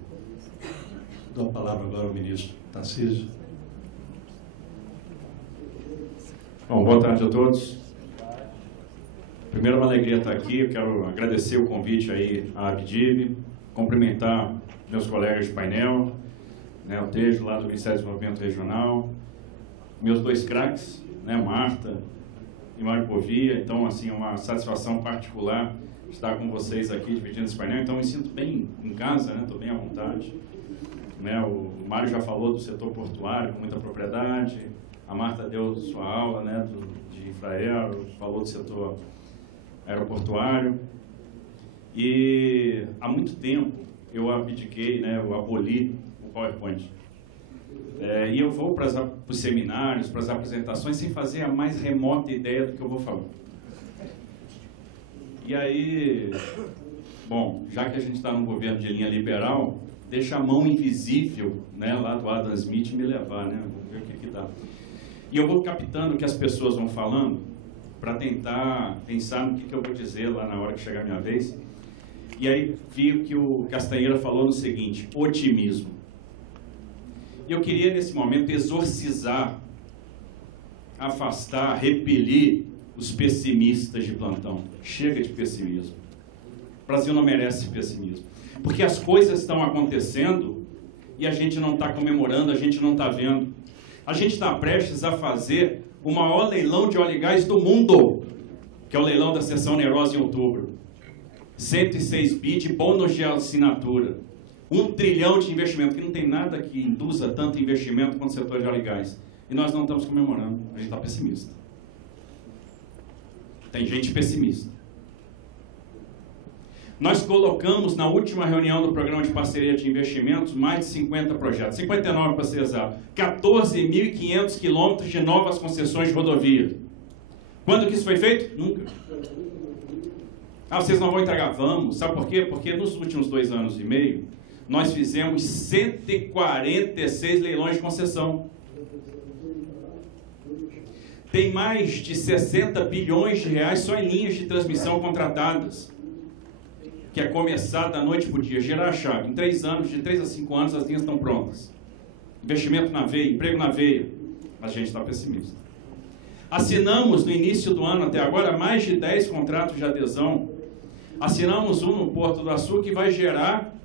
Dou a palavra agora ao ministro Tarcísio. Bom, boa tarde a todos. Primeiro, uma alegria estar aqui. Eu quero agradecer o convite aí à ABDIB, cumprimentar meus colegas de painel, né, o Tejo, lá do Ministério do Desenvolvimento Regional, meus dois craques, né, Marta e Mário Povia. Então, assim, uma satisfação particular estar com vocês aqui dividindo esse painel. Então, me sinto bem em casa, né, estou bem à vontade. Né, o Mário já falou do setor portuário com muita propriedade, a Marta deu sua aula, né, de infraero, falou do setor aeroportuário. E há muito tempo eu abdiquei, né, eu aboli o PowerPoint. E eu vou para os seminários, para as apresentações, sem fazer a mais remota ideia do que eu vou falar. E aí, bom, já que a gente está num governo de linha liberal, deixa a mão invisível, né, lá do Adam Smith me levar, né, vou ver o que dá. E eu vou captando o que as pessoas vão falando para tentar pensar no que eu vou dizer lá na hora que chegar a minha vez. E aí vi o que o Castanheira falou no seguinte: otimismo. E eu queria, nesse momento, exorcizar, afastar, repelir os pessimistas de plantão. Chega de pessimismo. O Brasil não merece pessimismo. Porque as coisas estão acontecendo e a gente não está comemorando, a gente não está vendo. A gente está prestes a fazer o maior leilão de óleo e gás do mundo, que é o leilão da Seção Onerosa em outubro. 106 bi de bônus de assinatura. 1 trilhão de investimento, que não tem nada que induza tanto investimento quanto o setor de óleo e gás. E nós não estamos comemorando, a gente está pessimista. Tem gente pessimista. Nós colocamos na última reunião do Programa de Parceria de Investimentos mais de 50 projetos, 59 para ser exato, 14.500 quilômetros de novas concessões de rodovia. Quando que isso foi feito? Nunca. Ah, vocês não vão entregar? Vamos. Sabe por quê? Porque nos últimos 2 anos e meio, nós fizemos 146 leilões de concessão. Tem mais de 60 bilhões de reais só em linhas de transmissão contratadas, que é começar da noite para o dia, girar a chave. Em 3 anos, de 3 a 5 anos, as linhas estão prontas. Investimento na veia, emprego na veia. Mas a gente está pessimista. Assinamos, no início do ano até agora, mais de 10 contratos de adesão. Assinamos um no Porto do Açu que vai gerar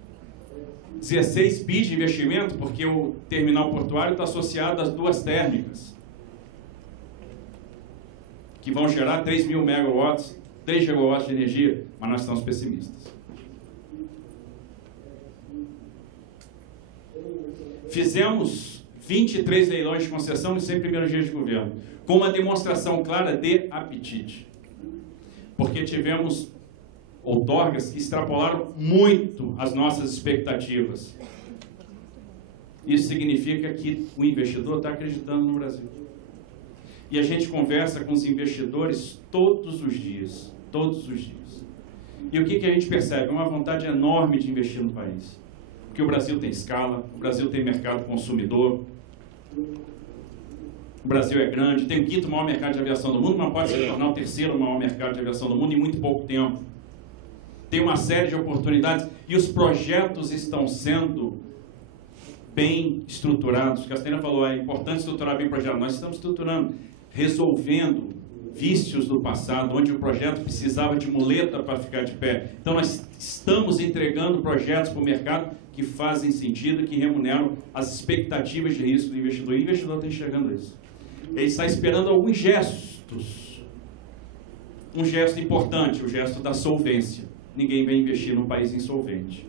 16 bi de investimento, porque o terminal portuário está associado às 2 térmicas, que vão gerar 3.000 megawatts, 3 gigawatts de energia, mas nós estamos pessimistas. Fizemos 23 leilões de concessão nos 100 primeiros dias de governo, com uma demonstração clara de apetite. Porque tivemos outorgas que extrapolaram muito as nossas expectativas. Isso significa que o investidor está acreditando no Brasil. E a gente conversa com os investidores todos os dias. Todos os dias. E o que a gente percebe? Uma vontade enorme de investir no país. porque o Brasil tem escala, o Brasil tem mercado consumidor, o Brasil é grande, tem o 5º maior mercado de aviação do mundo, mas pode se tornar o 3º maior mercado de aviação do mundo em muito pouco tempo. Tem uma série de oportunidades e os projetos estão sendo bem estruturados. Castanheira falou, é importante estruturar bem o projeto. Nós estamos estruturando, resolvendo vícios do passado, onde o projeto precisava de muleta para ficar de pé. Então, nós estamos entregando projetos para o mercado que fazem sentido, que remuneram as expectativas de risco do investidor. E o investidor está enxergando isso. Ele está esperando alguns gestos. Um gesto importante, o gesto da solvência. Ninguém vai investir num país insolvente.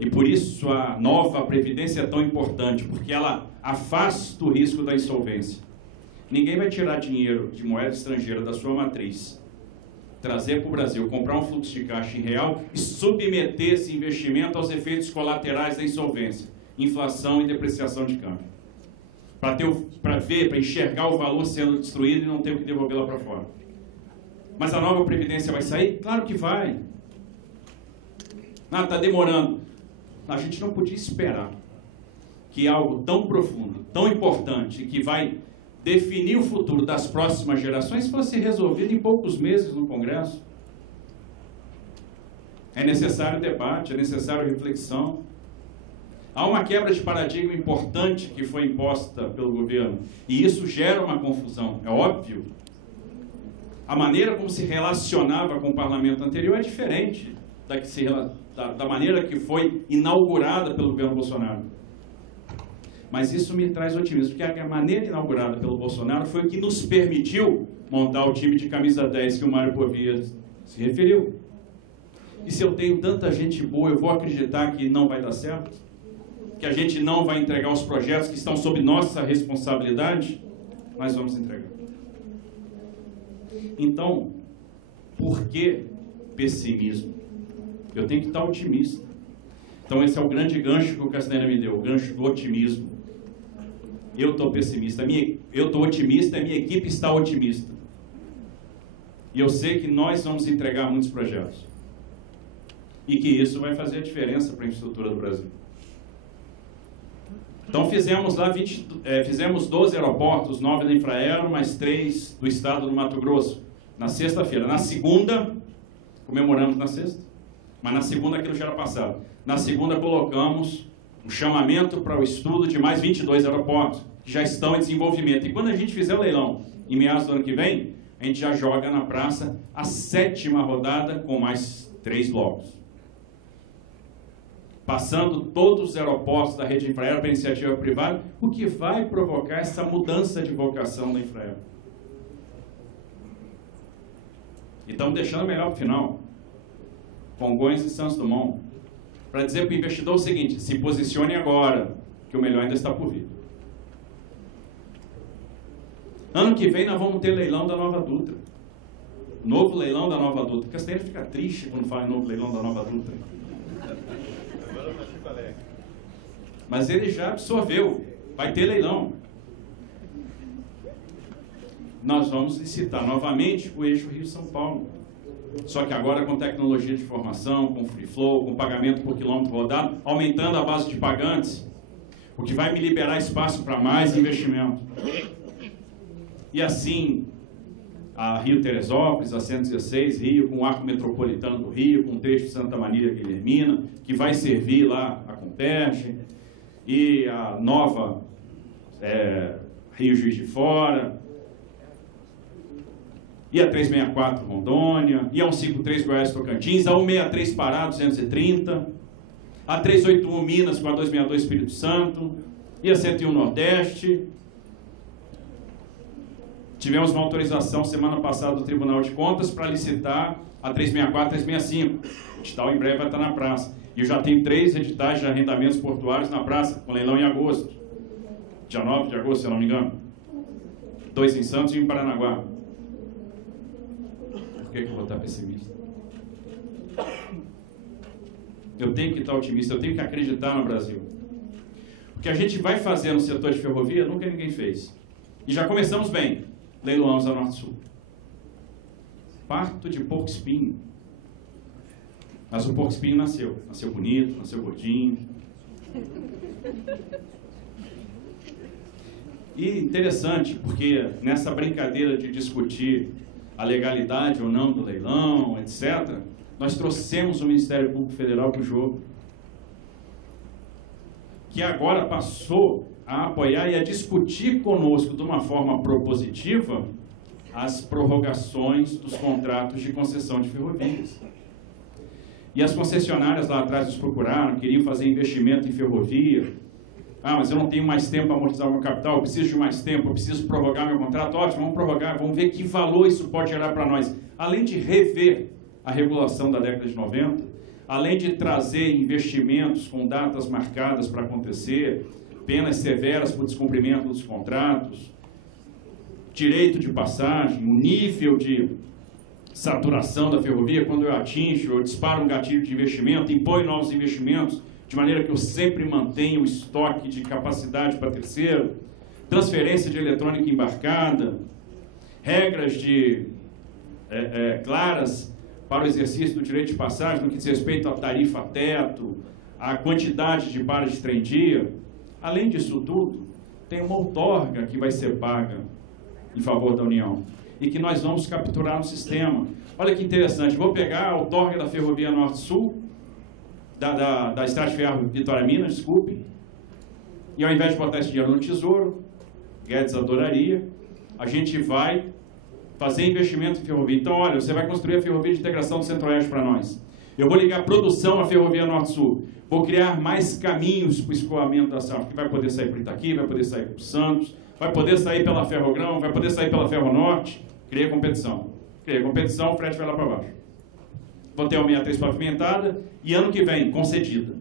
E por isso a nova Previdência é tão importante, porque ela afasta o risco da insolvência. Ninguém vai tirar dinheiro de moeda estrangeira da sua matriz, trazer para o Brasil, comprar um fluxo de caixa em real e submeter esse investimento aos efeitos colaterais da insolvência, inflação e depreciação de câmbio. Para enxergar o valor sendo destruído e não ter que devolver lá para fora. Mas a nova Previdência vai sair? Claro que vai. Está demorando. A gente não podia esperar que algo tão profundo, tão importante, que vai definir o futuro das próximas gerações, fosse resolvido em poucos meses no Congresso. É necessário debate, é necessário reflexão. Há uma quebra de paradigma importante que foi imposta pelo governo, e isso gera uma confusão, é óbvio. A maneira como se relacionava com o parlamento anterior é diferente da maneira que foi inaugurada pelo governo Bolsonaro. Mas isso me traz otimismo, porque a maneira inaugurada pelo Bolsonaro foi o que nos permitiu montar o time de camisa 10 que o Mário Povia se referiu. E se eu tenho tanta gente boa, eu vou acreditar que não vai dar certo? Que a gente não vai entregar os projetos que estão sob nossa responsabilidade? Nós vamos entregar. Então, por que pessimismo? Eu tenho que estar otimista. Então esse é o grande gancho que o Castanheira me deu, o gancho do otimismo. Eu estou pessimista, eu estou otimista, a minha equipe está otimista. E eu sei que nós vamos entregar muitos projetos. E que isso vai fazer a diferença para a infraestrutura do Brasil. Então fizemos lá fizemos 12 aeroportos, 9 da Infraero, mais 3 do estado do Mato Grosso, na sexta-feira. Na segunda, comemoramos na sexta, mas na segunda aquilo já era passado. Na segunda colocamos um chamamento para o estudo de mais 22 aeroportos, que já estão em desenvolvimento. E quando a gente fizer o leilão, em meados do ano que vem, a gente já joga na praça a 7ª rodada com mais 3 blocos. Passando todos os aeroportos da rede Infraero para iniciativa privada, o que vai provocar essa mudança de vocação da Infraero. E estamos deixando melhor para o final. Congonhas e Santos Dumont. Para dizer para o investidor o seguinte, se posicione agora, que o melhor ainda está por vir. Ano que vem nós vamos ter leilão da Nova Dutra. Novo leilão da Nova Dutra. Castanheira fica triste quando fala em novo leilão da Nova Dutra. Mas ele já absorveu. Vai ter leilão. Nós vamos licitar novamente o eixo Rio-São Paulo. Só que agora com tecnologia de informação, com free flow, com pagamento por quilômetro rodado, aumentando a base de pagantes, o que vai me liberar espaço para mais investimento. E assim, a Rio-Teresópolis, a 116, Rio, com o arco metropolitano do Rio, com o trecho de Santa Maria Guilhermina, que vai servir lá a Comperge, e a nova Rio Juiz de Fora, e a 364 Rondônia, e a 153 Goiás Tocantins, a 163 Pará 230, a 381 Minas com a 262 Espírito Santo, e a 101 Nordeste. Tivemos uma autorização semana passada do Tribunal de Contas para licitar a 364 e 365. O edital em breve vai estar na praça. E eu já tenho 3 editais de arrendamentos portuários na praça, com leilão em agosto. Dia 9 de agosto, se eu não me engano. 2 em Santos e 1 em Paranaguá. Por que eu vou estar pessimista? Eu tenho que estar otimista, eu tenho que acreditar no Brasil. O que a gente vai fazer no setor de ferrovia, nunca ninguém fez. E já começamos bem. Leiloamos a Norte-Sul. Parto de porco espinho. Mas o porco espinho nasceu. Nasceu bonito, nasceu gordinho. E interessante, porque nessa brincadeira de discutir a legalidade ou não do leilão, etc., nós trouxemos o Ministério Público Federal para o jogo, que agora passou a apoiar e a discutir conosco de uma forma propositiva as prorrogações dos contratos de concessão de ferrovias. E as concessionárias lá atrás nos procuraram, queriam fazer investimento em ferrovia. Ah, mas eu não tenho mais tempo para amortizar o meu capital, eu preciso de mais tempo, eu preciso prorrogar meu contrato. Ótimo, vamos prorrogar, vamos ver que valor isso pode gerar para nós. Além de rever a regulação da década de 90, além de trazer investimentos com datas marcadas para acontecer, penas severas por descumprimento dos contratos, direito de passagem, o nível de saturação da ferrovia, quando eu atinjo, eu disparo um gatilho de investimento, imponho novos investimentos, de maneira que eu sempre mantenho o estoque de capacidade para terceiro, transferência de eletrônica embarcada, regras claras para o exercício do direito de passagem, no que diz respeito à tarifa teto, à quantidade de bares de trem-dia. Além disso tudo, tem uma outorga que vai ser paga em favor da União e que nós vamos capturar no sistema. Olha que interessante, vou pegar a outorga da Ferrovia Norte-Sul, da Estrada de Ferro Vitória-Minas, desculpe, e ao invés de botar esse dinheiro no Tesouro, Guedes adoraria, a gente vai fazer investimento em ferrovia. Então, olha, você vai construir a ferrovia de integração do Centro-Oeste para nós. Eu vou ligar a produção à Ferrovia Norte-Sul. Vou criar mais caminhos para o escoamento da safra, que vai poder sair por Itaqui, vai poder sair por Santos, vai poder sair pela Ferrogrão, vai poder sair pela Ferronorte. Criei competição. Criei competição, o frete vai lá para baixo. Vou ter uma 63 pavimentada e ano que vem, concedida.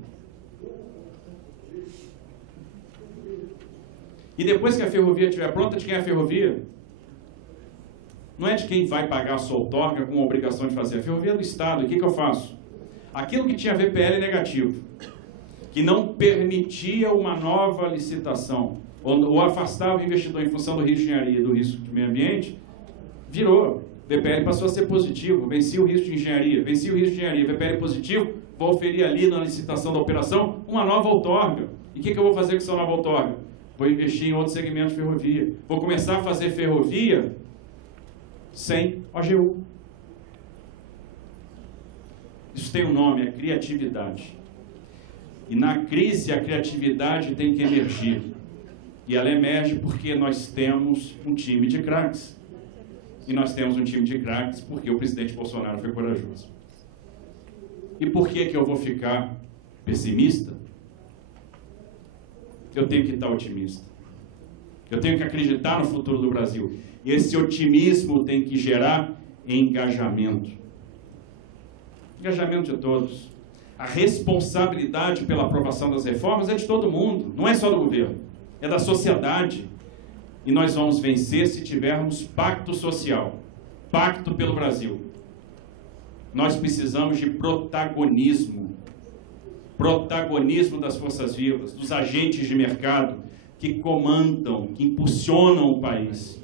E depois que a ferrovia estiver pronta, de quem é a ferrovia? Não é de quem vai pagar a sua outorga com a obrigação de fazer. A ferrovia é do Estado. E o que eu faço? Aquilo que tinha VPL negativo, que não permitia uma nova licitação, ou afastava o investidor em função do risco de engenharia e do risco de meio ambiente, virou. VPL passou a ser positivo, venci o risco de engenharia, VPL positivo, vou oferir ali na licitação da operação uma nova outorga. E o que eu vou fazer com essa nova outorga? Vou investir em outro segmento de ferrovia. Vou começar a fazer ferrovia sem OGU. Isso tem um nome, é criatividade. E na crise a criatividade tem que emergir. E ela emerge porque nós temos um time de craques. E nós temos um time de craques porque o presidente Bolsonaro foi corajoso. E por que eu vou ficar pessimista? Eu tenho que estar otimista. Eu tenho que acreditar no futuro do Brasil. E esse otimismo tem que gerar engajamento. Engajamento de todos. A responsabilidade pela aprovação das reformas é de todo mundo, não é só do governo, é da sociedade. E nós vamos vencer se tivermos pacto social, pacto pelo Brasil. Nós precisamos de protagonismo. Protagonismo das forças vivas, dos agentes de mercado que comandam, que impulsionam o país.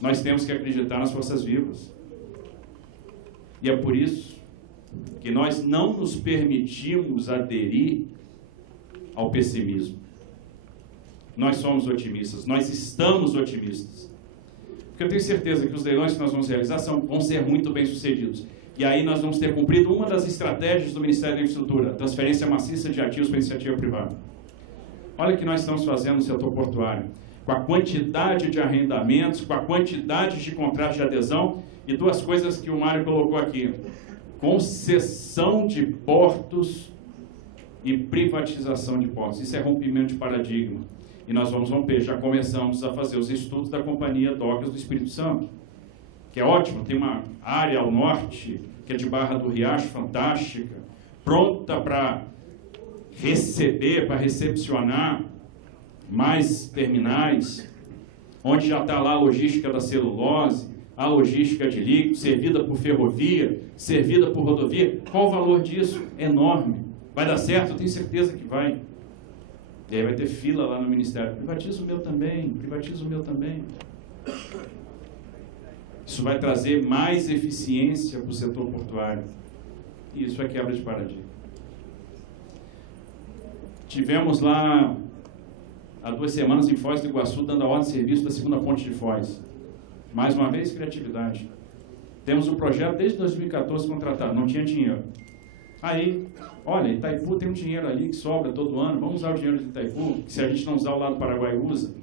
Nós temos que acreditar nas forças vivas. E é por isso que nós não nos permitimos aderir ao pessimismo. Nós somos otimistas, nós estamos otimistas. Porque eu tenho certeza que os leilões que nós vamos realizar vão ser muito bem sucedidos. E aí nós vamos ter cumprido uma das estratégias do Ministério da Infraestrutura, transferência maciça de ativos para a iniciativa privada. Olha o que nós estamos fazendo no setor portuário. Com a quantidade de arrendamentos, com a quantidade de contratos de adesão, e duas coisas que o Mário colocou aqui. Concessão de portos e privatização de portos. Isso é rompimento de paradigma. E nós vamos romper. Já começamos a fazer os estudos da Companhia Docas do Espírito Santo, que é ótimo. Tem uma área ao norte, que é de Barra do Riacho, fantástica, pronta para receber, para recepcionar mais terminais, onde já está lá a logística da celulose, a logística de líquido, servida por ferrovia, servida por rodovia. Qual o valor disso? Enorme. Vai dar certo? Eu tenho certeza que vai. E aí vai ter fila lá no Ministério. Privatiza o meu também, privatiza o meu também. Isso vai trazer mais eficiência para o setor portuário. E isso é quebra de paradigma. Tivemos lá, há 2 semanas, em Foz do Iguaçu, dando a ordem de serviço da segunda ponte de Foz. Mais uma vez, criatividade. Temos o projeto desde 2014 contratado, não tinha dinheiro. Aí, olha, Itaipu tem um dinheiro ali que sobra todo ano, vamos usar o dinheiro de Itaipu, que se a gente não usar o lado do Paraguai usa.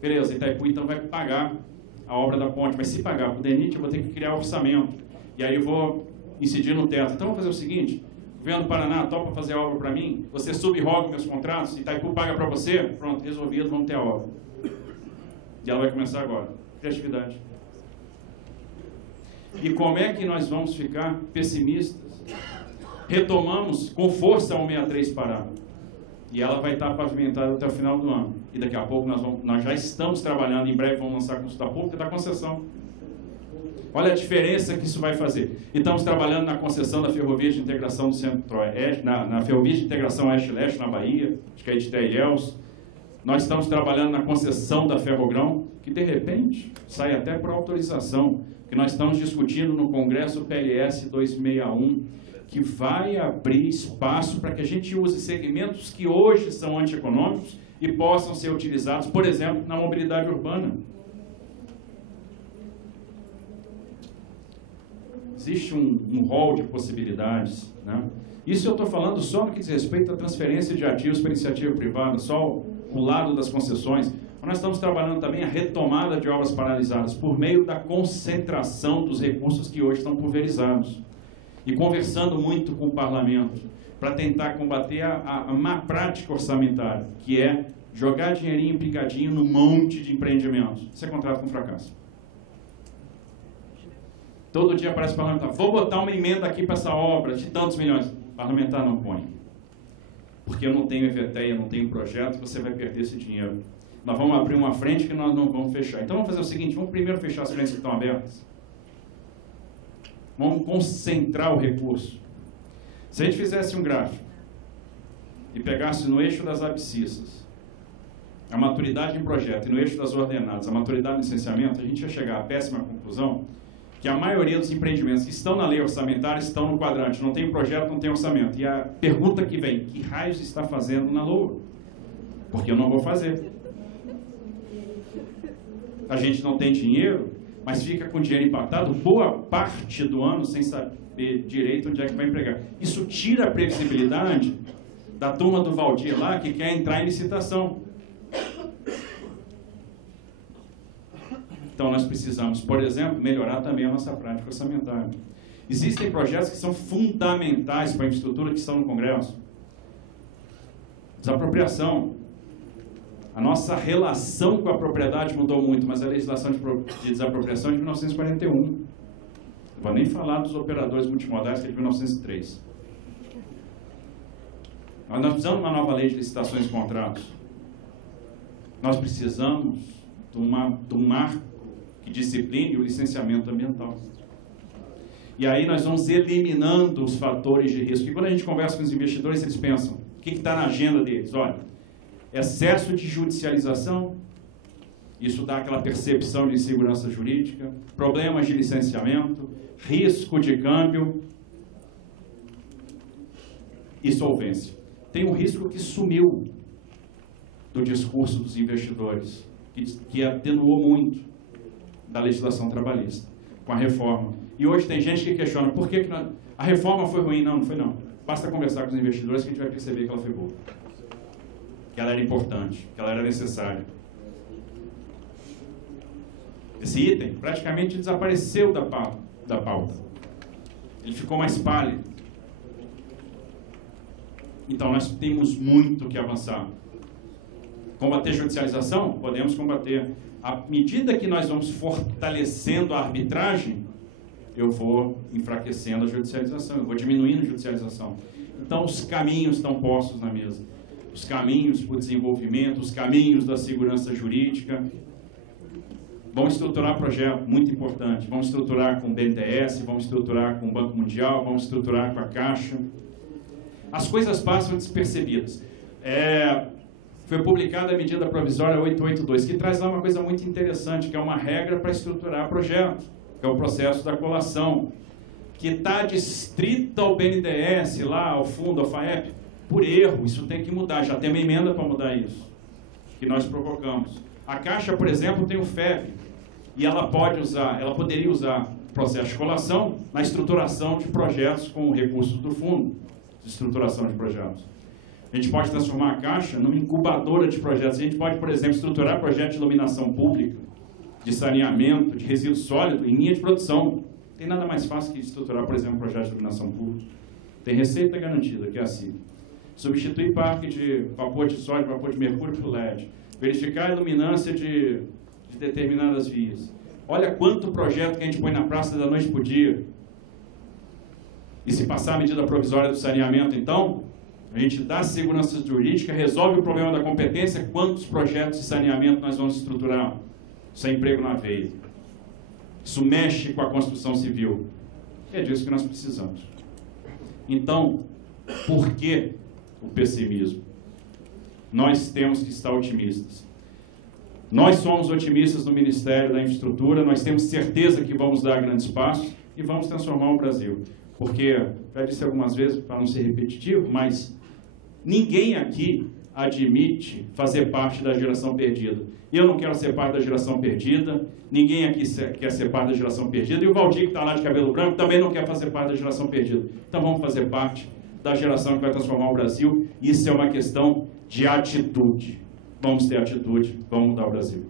Beleza, Itaipu então vai pagar a obra da ponte, mas se pagar para o DENIT, eu vou ter que criar orçamento. E aí eu vou incidir no teto. Então vamos fazer o seguinte, o governo do Paraná topa fazer a obra para mim, você subroga meus contratos, Itaipu paga para você, pronto, resolvido, vamos ter a obra. E ela vai começar agora. Criatividade. E como é que nós vamos ficar pessimistas? Retomamos com força a 163 Pará. E ela vai estar pavimentada até o final do ano. E daqui a pouco nós já estamos trabalhando, em breve vamos lançar a consulta pública da concessão. Olha a diferença que isso vai fazer. E estamos trabalhando na concessão da Ferrovia de Integração do Centro-Oeste, na Ferrovia de Integração Oeste-Leste, na Bahia, acho que é de Ilhéus. Nós estamos trabalhando na concessão da Ferrogrão, que de repente sai até por autorização, que nós estamos discutindo no Congresso PLS 261, que vai abrir espaço para que a gente use segmentos que hoje são antieconômicos e possam ser utilizados, por exemplo, na mobilidade urbana. Existe um rol de possibilidades, né? Isso eu estou falando só no que diz respeito à transferência de ativos para iniciativa privada, só o lado das concessões. Nós estamos trabalhando também a retomada de obras paralisadas por meio da concentração dos recursos que hoje estão pulverizados. E conversando muito com o parlamento para tentar combater a má prática orçamentária, que é jogar dinheirinho picadinho num monte de empreendimentos. Isso é contrato com fracasso. Todo dia aparece o parlamentar, vou botar uma emenda aqui para essa obra de tantos milhões. O parlamentar não põe. Porque eu não tenho EVTE, eu não tenho projeto, você vai perder esse dinheiro. Nós vamos abrir uma frente que nós não vamos fechar. Então vamos fazer o seguinte, vamos primeiro fechar as frentes que estão abertas. Vamos concentrar o recurso. Se a gente fizesse um gráfico e pegasse no eixo das abscissas a maturidade em projeto e no eixo das ordenadas a maturidade em licenciamento, a gente ia chegar à péssima conclusão que a maioria dos empreendimentos que estão na lei orçamentária estão no quadrante, não tem projeto, não tem orçamento. E a pergunta que vem, que raios está fazendo na LOA? Porque eu não vou fazer. A gente não tem dinheiro, mas fica com dinheiro empatado boa parte do ano sem saber direito onde é que vai empregar. Isso tira a previsibilidade da turma do Valdir lá que quer entrar em licitação. Então nós precisamos, por exemplo, melhorar também a nossa prática orçamentária. Existem projetos que são fundamentais para a infraestrutura que estão no Congresso. Desapropriação. A nossa relação com a propriedade mudou muito, mas a legislação de desapropriação é de 1941. Não vou nem falar dos operadores multimodais, que é de 1903. Nós precisamos de uma nova lei de licitações e contratos. Nós precisamos de um marco que discipline o licenciamento ambiental. E aí nós vamos eliminando os fatores de risco. E quando a gente conversa com os investidores, eles pensam, o que está na agenda deles? Olha, excesso de judicialização, isso dá aquela percepção de insegurança jurídica, problemas de licenciamento, risco de câmbio e solvência. Tem um risco que sumiu do discurso dos investidores, que atenuou muito da legislação trabalhista, com a reforma. E hoje tem gente que questiona, por que a reforma foi ruim? Não, não foi não. Basta conversar com os investidores que a gente vai perceber que ela foi boa. Que ela era importante, que ela era necessária. Esse item praticamente desapareceu da pauta. Ele ficou mais pálido. Então nós temos muito que avançar. Combater judicialização? Podemos combater. À medida que nós vamos fortalecendo a arbitragem, eu vou enfraquecendo a judicialização, eu vou diminuindo a judicialização. Então os caminhos estão postos na mesa. Os caminhos para o desenvolvimento, os caminhos da segurança jurídica. Vamos estruturar projeto, muito importante. Vamos estruturar com o BNDES, vamos estruturar com o Banco Mundial, vamos estruturar com a Caixa. As coisas passam despercebidas. Foi publicada a medida provisória 882, que traz lá uma coisa muito interessante, que é uma regra para estruturar projeto, que é o processo da colação, que está distrito ao BNDES, lá ao fundo, ao FAEP, por erro, isso tem que mudar. Já tem uma emenda para mudar isso, que nós provocamos. A Caixa, por exemplo, tem o FEV, e ela poderia usar o processo de colação na estruturação de projetos com recursos do fundo de estruturação de projetos. A gente pode transformar a Caixa numa incubadora de projetos. A gente pode, por exemplo, estruturar projetos de iluminação pública, de saneamento, de resíduo sólido em linha de produção. Tem nada mais fácil que estruturar, por exemplo, um projeto de iluminação pública. Tem receita garantida, que é assim. Substituir parque de vapor de sódio, vapor de mercúrio por LED. Verificar a iluminância de determinadas vias. Olha quanto projeto que a gente põe na praça da noite por dia. E se passar a medida provisória do saneamento, então, a gente dá segurança jurídica, resolve o problema da competência, quantos projetos de saneamento nós vamos estruturar? Sem emprego na veia. Isso mexe com a construção civil. É disso que nós precisamos. Então, por que o pessimismo? Nós temos que estar otimistas. Nós somos otimistas no Ministério da Infraestrutura, nós temos certeza que vamos dar grandes passos e vamos transformar o Brasil. Porque, já disse algumas vezes, para não ser repetitivo, mas ninguém aqui admite fazer parte da geração perdida. Eu não quero ser parte da geração perdida, ninguém aqui quer ser parte da geração perdida, e o Valdir, que está lá de cabelo branco, também não quer fazer parte da geração perdida. Então vamos fazer parte da geração que vai transformar o Brasil. Isso é uma questão de atitude. Vamos ter atitude, vamos mudar o Brasil.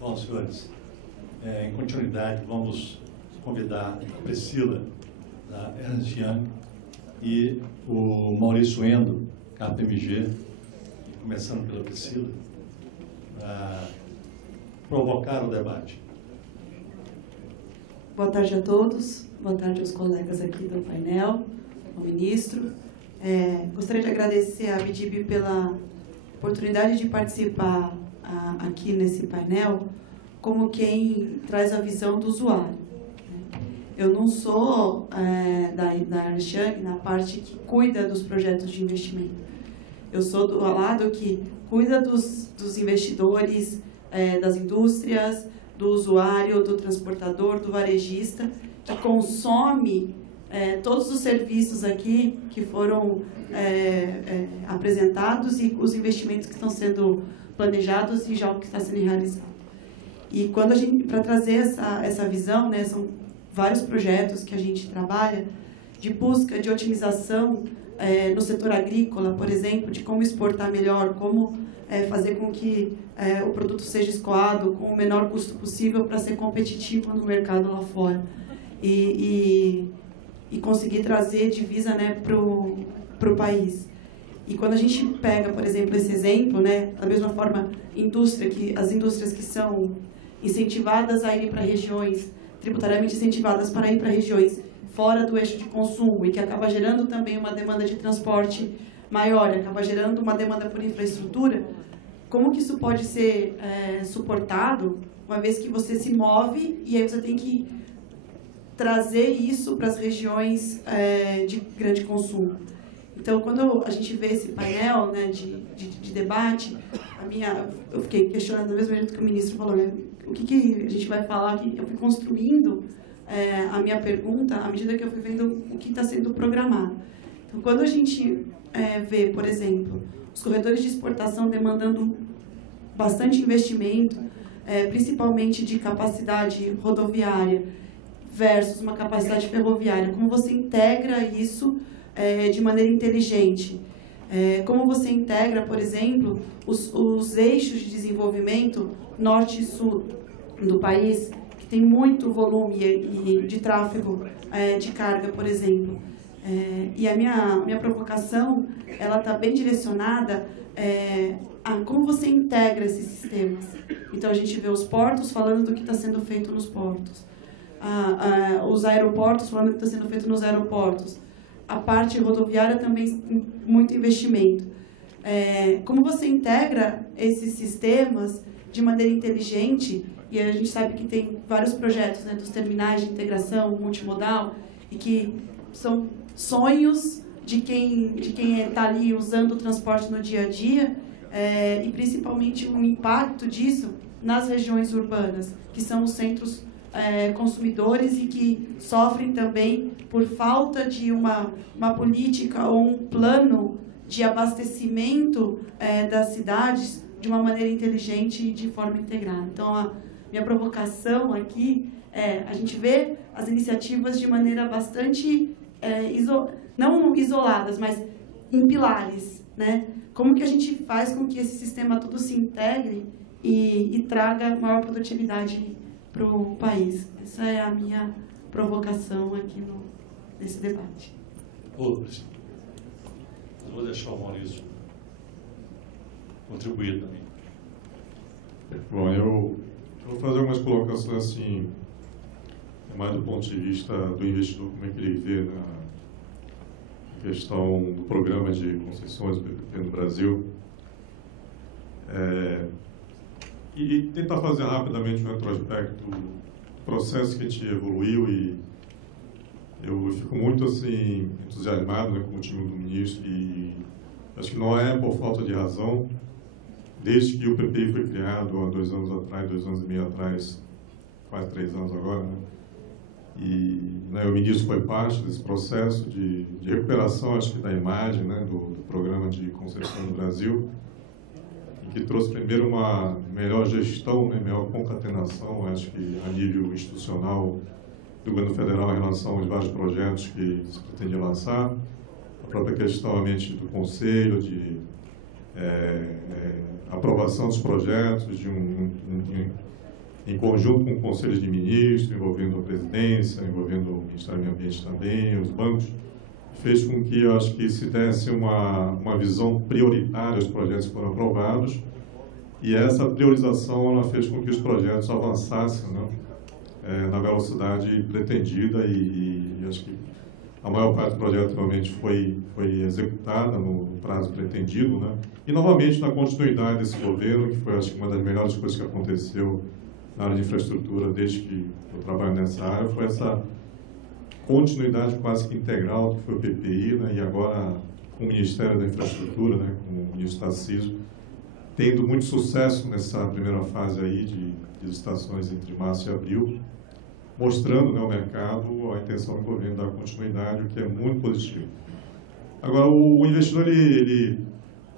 Bom, senhores, em continuidade, vamos convidar a Priscila, da Ernst Young, e o Maurício Endo, KPMG, começando pela Priscila, para provocar o debate. Boa tarde a todos, boa tarde aos colegas aqui do painel, ao ministro. Gostaria de agradecer à ABDIB pela oportunidade de participar aqui nesse painel como quem traz a visão do usuário. Eu não sou da Ernst Young na parte que cuida dos projetos de investimento. Eu sou do lado que cuida dos investidores, das indústrias, do usuário, do transportador, do varejista, que consome todos os serviços aqui que foram apresentados e os investimentos que estão sendo planejados e já o que está sendo realizado. E quando para trazer essa visão, né, são vários projetos que a gente trabalha de busca de otimização no setor agrícola, por exemplo, de como exportar melhor, como fazer com que o produto seja escoado com o menor custo possível para ser competitivo no mercado lá fora. E conseguir trazer divisa, né, para o país. E quando a gente pega, por exemplo, esse exemplo, né, da mesma forma, as indústrias que são incentivadas a ir para regiões, tributariamente incentivadas para ir para regiões fora do eixo de consumo e que acaba gerando também uma demanda de transporte maior, acaba gerando uma demanda por infraestrutura, como que isso pode ser suportado, uma vez que você se move e aí você tem que trazer isso para as regiões de grande consumo. Então, quando a gente vê esse painel, né, de debate, eu fiquei questionando, do mesmo jeito que o ministro falou, né, o que a gente vai falar aqui. Eu fui construindo a minha pergunta à medida que eu fui vendo o que está sendo programado. Então, quando a gente vê, por exemplo, os corredores de exportação demandando bastante investimento, principalmente de capacidade rodoviária versus uma capacidade ferroviária, como você integra isso de maneira inteligente? Como você integra, por exemplo, os eixos de desenvolvimento norte e sul do país, que tem muito volume de tráfego de carga, por exemplo. E a minha provocação, ela está bem direcionada a como você integra esses sistemas. Então, a gente vê os portos falando do que está sendo feito nos portos, os aeroportos falando do que está sendo feito nos aeroportos, a parte rodoviária também muito investimento. Como você integra esses sistemas de maneira inteligente, e a gente sabe que tem vários projetos, né, dos terminais de integração multimodal, e que são sonhos de quem está ali usando o transporte no dia a dia, e principalmente o impacto disso nas regiões urbanas, que são os centros consumidores e que sofrem também por falta de uma política ou um plano de abastecimento das cidades de uma maneira inteligente e de forma integrada. Então, a minha provocação aqui é a gente vê as iniciativas de maneira bastante, não isoladas, mas em pilares, né? Como que a gente faz com que esse sistema todo se integre e traga maior produtividade para o país? Essa é a minha provocação aqui nesse debate. Outros. Eu vou deixar o Maurício contribuir também. Bom, eu vou fazer algumas colocações assim, mais do ponto de vista do investidor, como é que ele vê na questão do programa de concessões do PPP no Brasil. E tentar fazer rapidamente um retrospecto do processo que a gente evoluiu, e eu fico muito assim entusiasmado, né, com o time do ministro, e acho que não é por falta de razão. Desde que o PPI foi criado há 2 anos atrás, 2 anos e meio atrás, quase 3 anos agora, né? E o ministro foi parte desse processo de recuperação, acho que da imagem, né, do programa de concessão no Brasil, e que trouxe primeiro uma melhor gestão, né, melhor concatenação, acho que a nível institucional do governo federal em relação aos vários projetos que se pretende lançar, a própria questão realmente do conselho, de aprovação dos projetos em conjunto com o Conselho de Ministros, envolvendo a presidência, envolvendo o Ministério do Meio Ambiente também, os bancos, fez com que, eu acho que se desse uma visão prioritária aos projetos que foram aprovados, e essa priorização ela fez com que os projetos avançassem, né, na velocidade pretendida, e acho que a maior parte do projeto realmente foi executada no prazo pretendido, né? E, novamente, na continuidade desse governo, que foi, acho que, uma das melhores coisas que aconteceu na área de infraestrutura desde que eu trabalho nessa área, foi essa continuidade quase que integral que foi o PPI, né? E agora com o Ministério da Infraestrutura, né, com o ministro Tarcísio, tendo muito sucesso nessa primeira fase aí de licitações entre março e abril, mostrando, né, ao mercado a intenção do governo dar continuidade, o que é muito positivo. Agora, o investidor, ele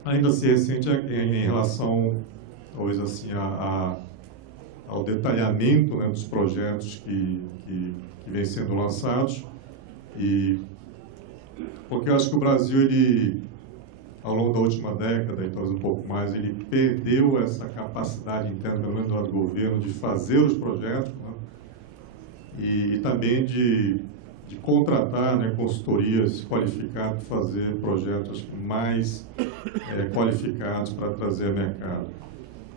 ainda se ressente em relação, talvez assim, ao detalhamento, né, dos projetos que vêm sendo lançados, e porque eu acho que o Brasil, ele, ao longo da última década, e talvez um pouco mais, ele perdeu essa capacidade interna, pelo menos do governo, de fazer os projetos, né, e também de contratar, né, consultorias qualificadas para fazer projetos mais qualificados para trazer a mercado,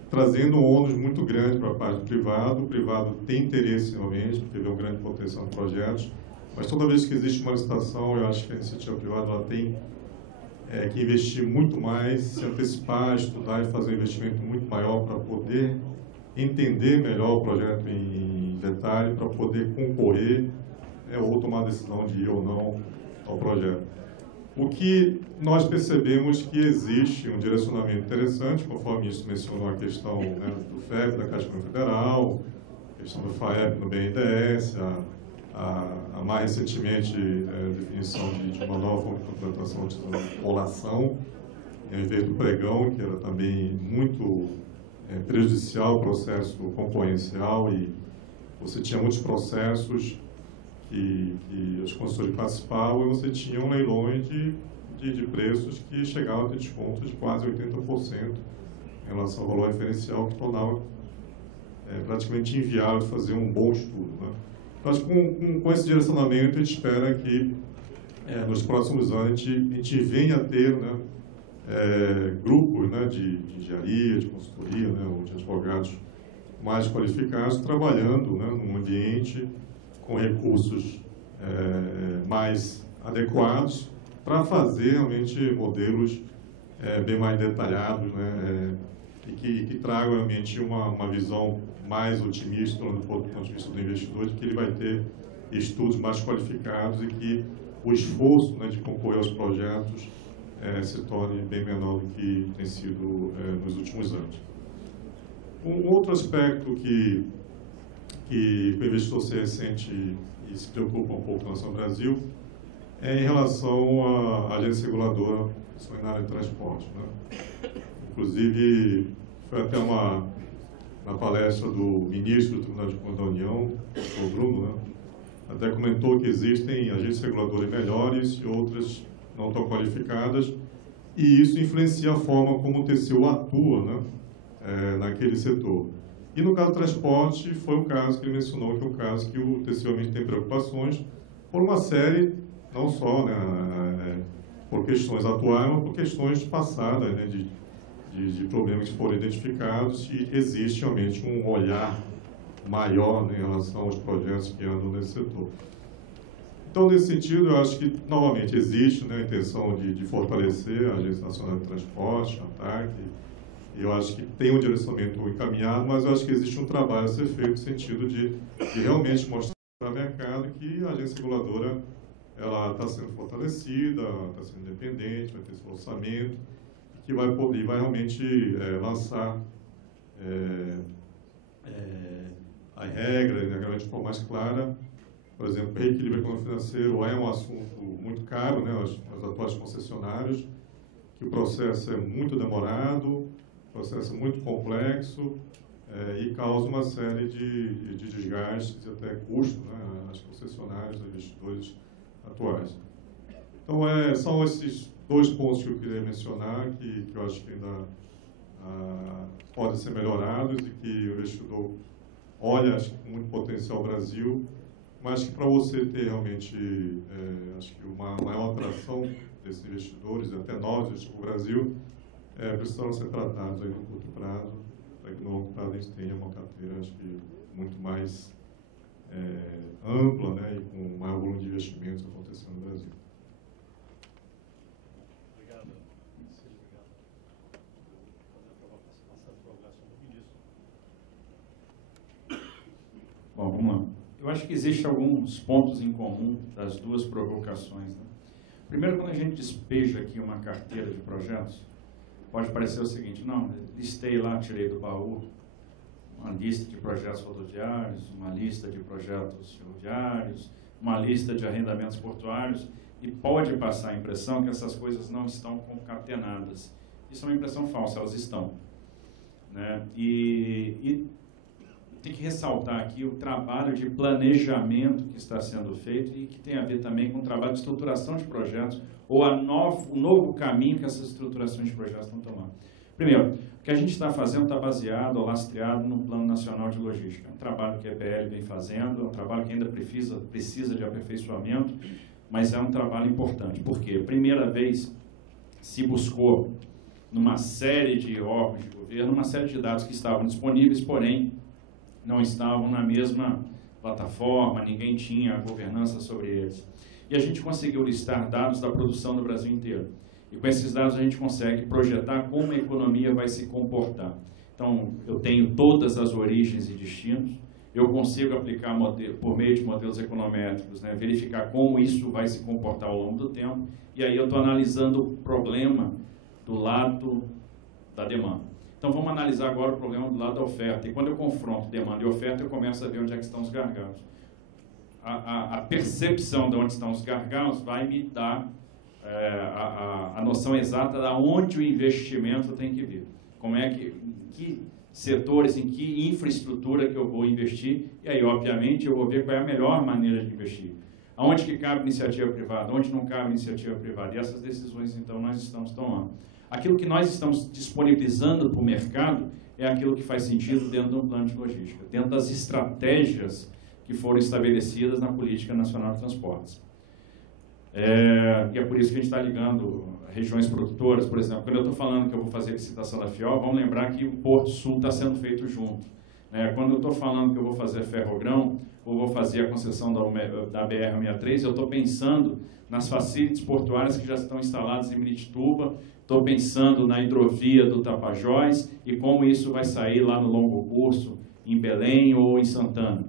trazendo um ônus muito grande para a parte privada. O privado tem interesse realmente, porque vê um grande potencial de projetos, mas toda vez que existe uma licitação, eu acho que a iniciativa privada ela tem que investir muito mais, se antecipar, estudar e fazer um investimento muito maior para poder entender melhor o projeto em detalhe, para poder concorrer, ou tomar a decisão de ir ou não ao projeto. O que nós percebemos que existe um direcionamento interessante, conforme isso mencionou a questão, né, do FEB, da Caixa Econômica Federal, a questão do FAEP no BNDES, a mais recentemente a definição de uma nova forma de contratação de colação, em vez do pregão, que era também muito prejudicial ao processo concorrencial, e você tinha muitos processos que os consultores participavam, e você tinha leilões de preços que chegavam a ter descontos de quase 80% em relação ao valor referencial, que tornava praticamente inviável fazer um bom estudo, né? Então, acho que com esse direcionamento, a gente espera que nos próximos anos a gente venha a ter, né, grupos, né, de engenharia, de consultoria, né, ou de advogados mais qualificados, trabalhando, né, num ambiente com recursos mais adequados para fazer realmente modelos bem mais detalhados, né, e que tragam realmente uma visão mais otimista do ponto de vista do investidor, de que ele vai ter estudos mais qualificados e que o esforço, né, de concorrer aos projetos se torne bem menor do que tem sido nos últimos anos. Um outro aspecto que o investidor se ressente e se preocupa um pouco com relação ao Brasil é em relação à agência reguladora na área de transporte, né? Inclusive, foi até na palestra do ministro do Tribunal de Contas da União, o Bruno, né? Até comentou que existem agências reguladoras melhores e outras não tão qualificadas, e isso influencia a forma como o TCU atua, né? Naquele setor. E no caso do transporte, foi um caso que ele mencionou, que é um caso que o TCU realmente tem preocupações por uma série, não só, né, por questões atuais, mas por questões passadas, né, de problemas que foram identificados, e existe realmente um olhar maior, né, em relação aos projetos que andam nesse setor. Então, nesse sentido, eu acho que, novamente, existe, né, a intenção de fortalecer a Agência Nacional de Transporte, a ANTAC. Eu acho que tem um direcionamento encaminhado, mas eu acho que existe um trabalho a ser feito no sentido de realmente mostrar para o mercado que a agência reguladora está sendo fortalecida, está sendo independente, vai ter seu orçamento, que vai poder, vai realmente lançar as regras, né, de forma mais clara. Por exemplo, reequilíbrio econômico-financeiro é um assunto muito caro, né, aos atuais concessionários, que o processo é muito demorado, processo muito complexo e causa uma série de desgastes e até custos, né, às concessionárias, aos investidores atuais. Então, são esses dois pontos que eu queria mencionar, que eu acho que ainda podem ser melhorados e que o investidor olha, acho que com muito potencial ao Brasil, mas que para você ter realmente, acho que uma maior atração desses investidores, e até nós, investidores no Brasil, precisam ser tratados aí no curto prazo, para que no longo prazo a gente tenha uma carteira, acho que, muito mais ampla, né, e com maior volume de investimentos acontecendo no Brasil. Obrigado. Bom, vamos lá. Eu acho que existem alguns pontos em comum das duas provocações, né? Primeiro, quando a gente despeja aqui uma carteira de projetos, pode parecer o seguinte: não, listei lá, tirei do baú uma lista de projetos rodoviários, uma lista de projetos ferroviários, uma lista de arrendamentos portuários, e pode passar a impressão que essas coisas não estão concatenadas. Isso é uma impressão falsa, elas estão, né? E tem que ressaltar aqui o trabalho de planejamento que está sendo feito e que tem a ver também com o trabalho de estruturação de projetos ou o novo caminho que essas estruturações de projetos estão tomando. Primeiro, o que a gente está fazendo está baseado ou lastreado no Plano Nacional de Logística. É um trabalho que a EPL vem fazendo, é um trabalho que ainda precisa de aperfeiçoamento, mas é um trabalho importante. Por quê? Primeira vez se buscou, numa série de órgãos de governo, uma série de dados que estavam disponíveis, porém, não estavam na mesma plataforma, ninguém tinha governança sobre eles. E a gente conseguiu listar dados da produção do Brasil inteiro. E com esses dados a gente consegue projetar como a economia vai se comportar. Então, eu tenho todas as origens e destinos, eu consigo aplicar, por meio de modelos econométricos, né, verificar como isso vai se comportar ao longo do tempo, e aí eu estou analisando o problema do lado da demanda. Então, vamos analisar agora o problema do lado da oferta. E quando eu confronto demanda e oferta, eu começo a ver onde é que estão os gargalos. A percepção de onde estão os gargalos vai me dar a noção exata de onde o investimento tem que vir. Como é que setores, em que infraestrutura que eu vou investir, e aí, obviamente, eu vou ver qual é a melhor maneira de investir. Aonde que cabe iniciativa privada, onde não cabe iniciativa privada. E essas decisões, então, nós estamos tomando. Aquilo que nós estamos disponibilizando para o mercado é aquilo que faz sentido dentro de um plano de logística, dentro das estratégias que foram estabelecidas na Política Nacional de Transportes. E é por isso que a gente está ligando regiões produtoras, por exemplo. Quando eu estou falando que eu vou fazer a licitação da FIOL, vamos lembrar que o Porto Sul está sendo feito junto. Quando eu estou falando que eu vou fazer Ferrogrão, ou vou fazer a concessão da BR-163, eu estou pensando nas facilities portuárias que já estão instaladas em Miritituba, estou pensando na hidrovia do Tapajós e como isso vai sair lá no longo curso, em Belém ou em Santana.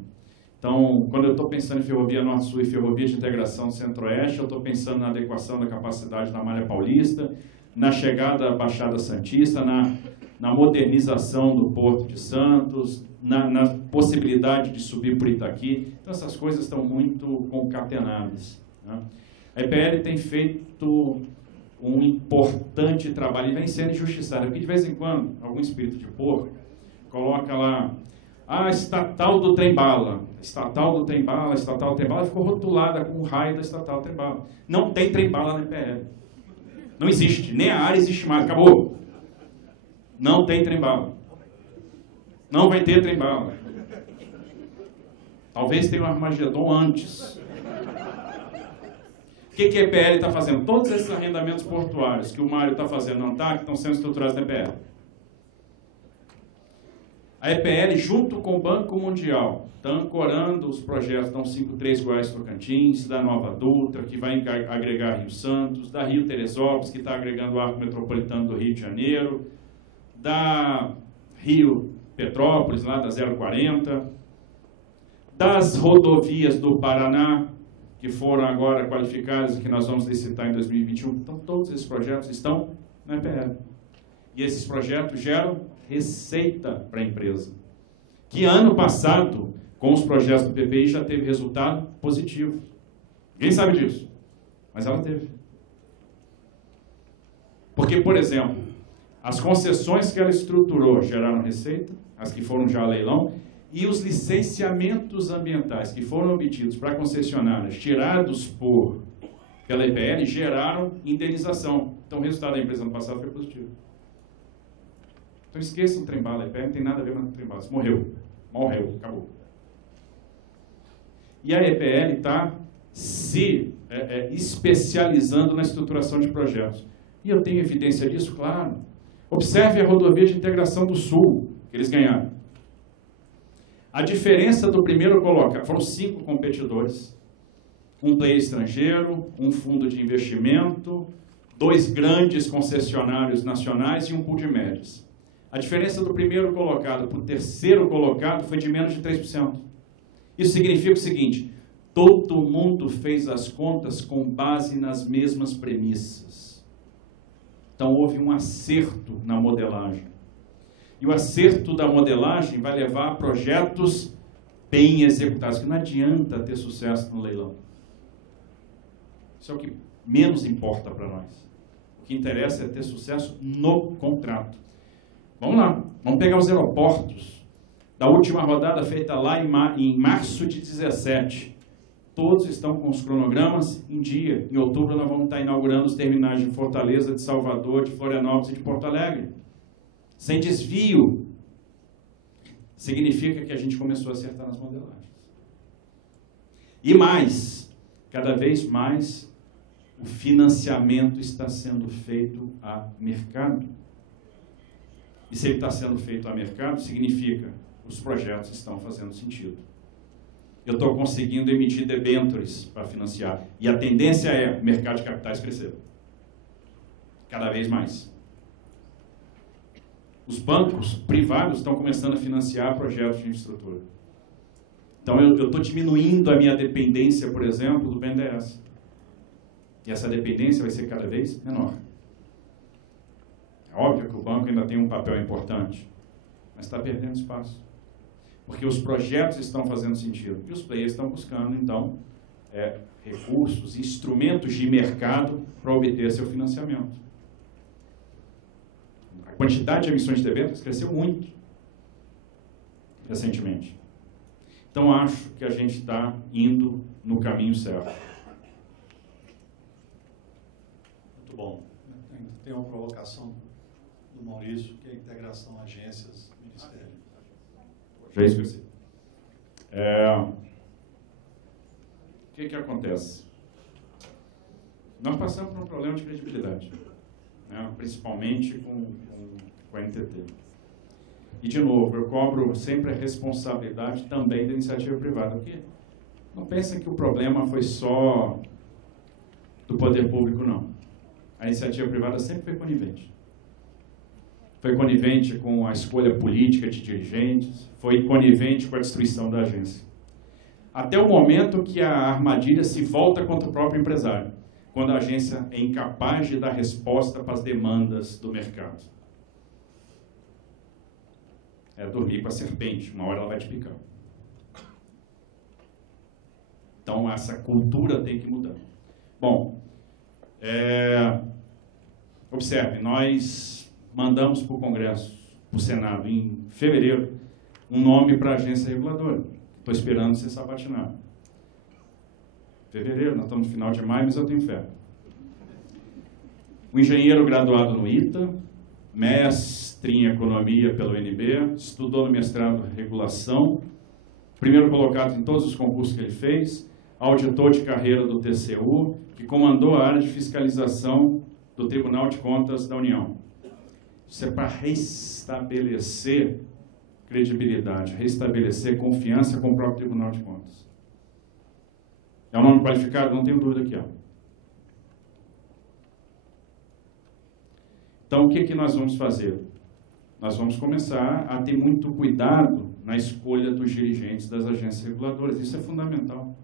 Então, quando eu estou pensando em ferrovia Norte-Sul e ferrovia de integração Centro-Oeste, eu estou pensando na adequação da capacidade da Malha Paulista, na chegada à Baixada Santista, na modernização do Porto de Santos, na possibilidade de subir por Itaqui. Então, essas coisas estão muito concatenadas, né? A EPL tem feito um importante trabalho e vem sendo injustiçada, porque de vez em quando, algum espírito de porco coloca lá a estatal do trem-bala, estatal do trem-bala, estatal do trem-bala, ficou rotulada com o raio da estatal do trem-bala. Não tem trem-bala na EPL. Não existe, nem a área existe mais, acabou. Não tem trem-bala. Não vai ter trem-bala. Talvez tenha um Armagedon antes. O que a EPL está fazendo? Todos esses arrendamentos portuários que o Mário está fazendo na ANTAC estão sendo estruturados na EPL. A EPL, junto com o Banco Mundial, está ancorando os projetos da 153 Goiás-Tocantins, da Nova Dutra, que vai agregar Rio Santos, da Rio Teresópolis, que está agregando o arco metropolitano do Rio de Janeiro, da Rio Petrópolis, lá da 040, das rodovias do Paraná, que foram agora qualificadas e que nós vamos licitar em 2021. Então, todos esses projetos estão na EPL. E esses projetos geram receita para a empresa, que ano passado, com os projetos do PPI, já teve resultado positivo. Ninguém sabe disso, mas ela teve. Porque, por exemplo, as concessões que ela estruturou geraram receita, as que foram já a leilão, e os licenciamentos ambientais que foram obtidos para concessionárias, tirados pela EPL, geraram indenização. Então, o resultado da empresa no passado foi positivo. Então, esqueçam o trem-bala. A EPL não tem nada a ver com o trem-bala. Morreu, acabou. E a EPL está se especializando na estruturação de projetos. E eu tenho evidência disso, claro. Observe a rodovia de integração do Sul, que eles ganharam. A diferença do primeiro colocado, foram 5 competidores, um player estrangeiro, um fundo de investimento, 2 grandes concessionários nacionais e um pool de médias. A diferença do primeiro colocado para o terceiro colocado foi de menos de 3%. Isso significa o seguinte: todo mundo fez as contas com base nas mesmas premissas. Então, houve um acerto na modelagem. E o acerto da modelagem vai levar a projetos bem executados, que não adianta ter sucesso no leilão. Isso é o que menos importa para nós. O que interessa é ter sucesso no contrato. Vamos lá, vamos pegar os aeroportos da última rodada feita lá em março de 17. Todos estão com os cronogramas em dia. Em outubro nós vamos estar inaugurando os terminais de Fortaleza, de Salvador, de Florianópolis e de Porto Alegre. Sem desvio. Significa que a gente começou a acertar nas modelagens. E mais, cada vez mais, o financiamento está sendo feito a mercado. E se ele está sendo feito a mercado, significa que os projetos estão fazendo sentido. Eu estou conseguindo emitir debêntures para financiar. E a tendência é o mercado de capitais crescer. Cada vez mais. Os bancos privados estão começando a financiar projetos de infraestrutura. Então, eu estou diminuindo a minha dependência, por exemplo, do BNDES. E essa dependência vai ser cada vez menor. É óbvio que o banco ainda tem um papel importante, mas está perdendo espaço. Porque os projetos estão fazendo sentido. E os players estão buscando, então, recursos, instrumentos de mercado para obter seu financiamento. A quantidade de emissões de debêntures cresceu muito recentemente. Então, acho que a gente está indo no caminho certo. Muito bom. Tem uma provocação do Maurício, que é a integração agências-ministério. Já esqueci. O que acontece? Nós passamos por um problema de credibilidade, né? Principalmente com a NTT. E, de novo, eu cobro sempre a responsabilidade também da iniciativa privada, porque não pensem que o problema foi só do poder público, não. A iniciativa privada sempre foi conivente. Foi conivente com a escolha política de dirigentes, foi conivente com a destruição da agência. até o momento que a armadilha se volta contra o próprio empresário, quando a agência é incapaz de dar resposta para as demandas do mercado. É dormir com a serpente, uma hora ela vai te picar. Então, essa cultura tem que mudar. Bom, observe, nós mandamos para o Congresso, para o Senado, em fevereiro, um nome para a agência reguladora. Estou esperando ser sabatinado. Fevereiro, nós estamos no final de maio, mas eu tenho fé. Um engenheiro graduado no ITA, mestre em economia pelo UNB, estudou no mestrado em regulação, primeiro colocado em todos os concursos que ele fez, auditor de carreira do TCU, que comandou a área de fiscalização do Tribunal de Contas da União. Isso é para restabelecer credibilidade, restabelecer confiança com o próprio Tribunal de Contas. É um nome qualificado? Não tenho dúvida que é. Então, o que nós vamos fazer? Nós vamos começar a ter muito cuidado na escolha dos dirigentes das agências reguladoras. Isso é fundamental.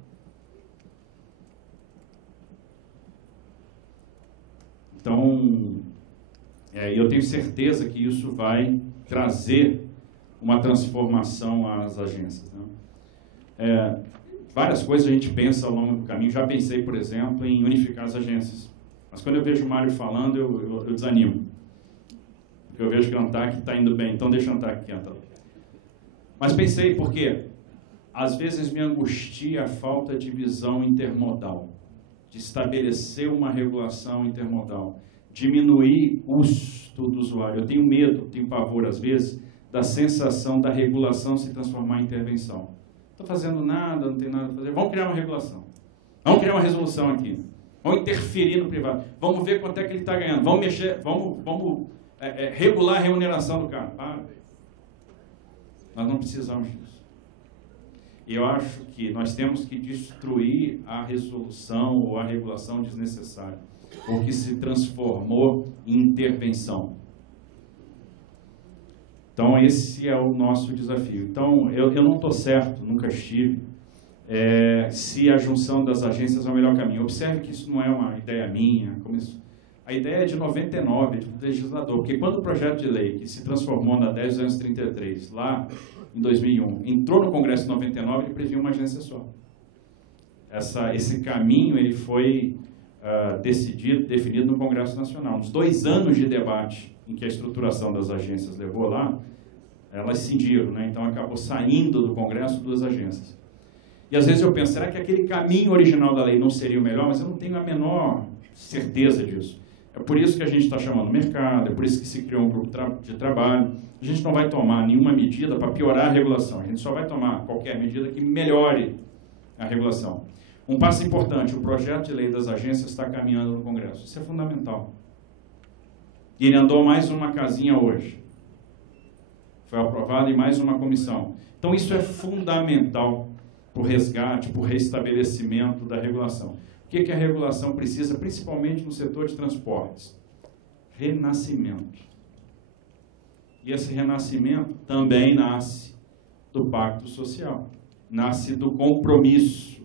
Então, eu tenho certeza que isso vai trazer uma transformação às agências, né? Várias coisas a gente pensa ao longo do caminho. Já pensei, por exemplo, em unificar as agências. Mas quando eu vejo o Mário falando, eu desanimo. Porque eu vejo que o ANTAC está indo bem, então deixa o ANTAC quieto. Mas pensei, porque às vezes me angustia a falta de visão intermodal, de estabelecer uma regulação intermodal, diminuir o custo do usuário. Eu tenho medo, tenho pavor às vezes, da sensação da regulação se transformar em intervenção. Não estou fazendo nada, não tem nada a fazer. Vamos criar uma regulação. Vamos criar uma resolução aqui. Vamos interferir no privado. Vamos ver quanto é que ele está ganhando. Vamos mexer, vamos regular a remuneração do cara. Nós não precisamos disso. E eu acho que nós temos que destruir a resolução ou a regulação desnecessária, porque se transformou em intervenção. Então, esse é o nosso desafio. Então, eu não estou certo, nunca estive, se a junção das agências é o melhor caminho. Observe que isso não é uma ideia minha. A ideia é de 99, do legislador, porque quando o projeto de lei, que se transformou na 10.233, lá em 2001, entrou no Congresso em 99, ele previa uma agência só. Esse caminho ele foi definido no Congresso Nacional. Nos 2 anos de debate em que a estruturação das agências levou lá, elas cindiram, né? Então acabou saindo do Congresso 2 agências. E às vezes eu penso, será que aquele caminho original da lei não seria o melhor? Mas eu não tenho a menor certeza disso. É por isso que a gente está chamando o mercado, é por isso que se criou um grupo de trabalho. A gente não vai tomar nenhuma medida para piorar a regulação, a gente só vai tomar qualquer medida que melhore a regulação. Um passo importante, o projeto de lei das agências está caminhando no Congresso. Isso é fundamental. E ele andou mais uma casinha hoje. Foi aprovado em mais uma comissão. Então, isso é fundamental para o resgate, para o restabelecimento da regulação. O que a regulação precisa, principalmente no setor de transportes? Renascimento. E esse renascimento também nasce do pacto social. Nasce do compromisso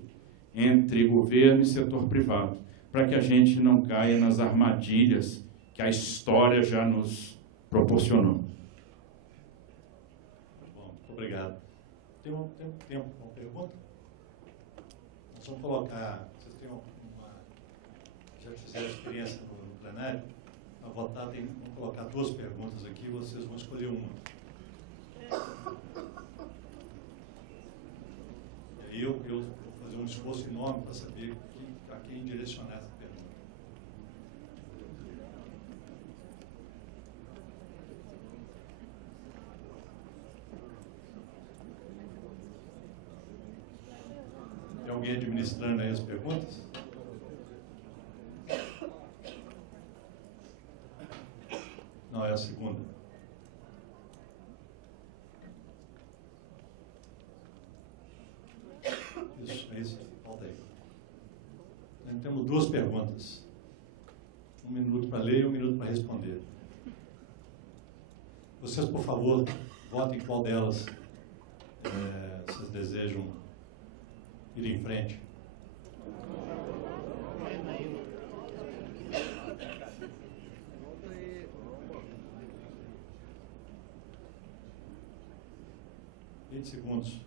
entre governo e setor privado, para que a gente não caia nas armadilhas que a história já nos proporcionou. Bom, muito obrigado. Tem um tempo para uma pergunta? Nós vamos colocar, vocês têm já fizeram experiência no plenário, para votar, vamos colocar 2 perguntas aqui, vocês vão escolher uma. E aí eu vou fazer um esforço enorme para saber a quem direcionar essa pergunta. Tem alguém administrando aí as perguntas? Não, é a segunda. Isso, falta aí. Então, temos 2 perguntas. 1 minuto para ler e 1 minuto para responder. Vocês, por favor, votem qual delas vocês desejam ir em frente. Segundos.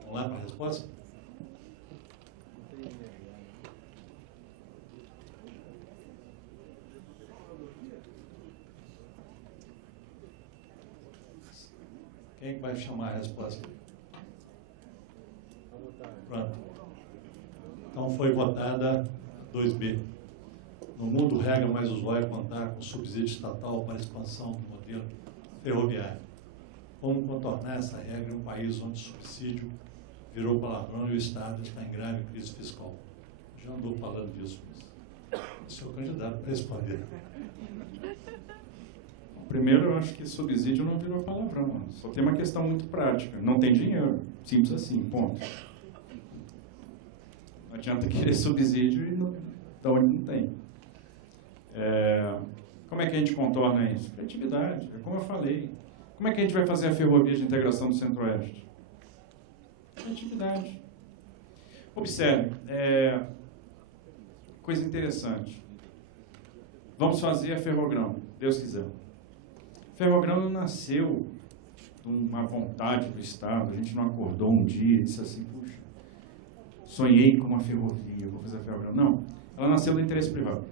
Vamos lá para a resposta? Quem é que vai chamar a resposta? Pronto. Então foi votada 2B. No mundo, regra mais usual contar com subsídio estatal para a expansão do modelo ferroviário. Como contornar essa regra em um país onde o subsídio virou palavrão e o Estado está em grave crise fiscal? Já andou falando disso, mas o senhor candidato para responder. Primeiro, eu acho que subsídio não virou palavrão. Só tem uma questão muito prática. Não tem dinheiro. Simples assim, ponto. Não adianta querer subsídio e não, da onde não tem. Como é que a gente contorna isso? Criatividade, é como eu falei. Como é que a gente vai fazer a ferrovia de integração do Centro-Oeste? Criatividade. Observe, coisa interessante. Vamos fazer a Ferrogrão, Deus quiser. Ferrogrão não nasceu de uma vontade do Estado, a gente não acordou um dia e disse assim, puxa, sonhei com uma ferrovia, vou fazer a Ferrogrão. Não, ela nasceu do interesse privado.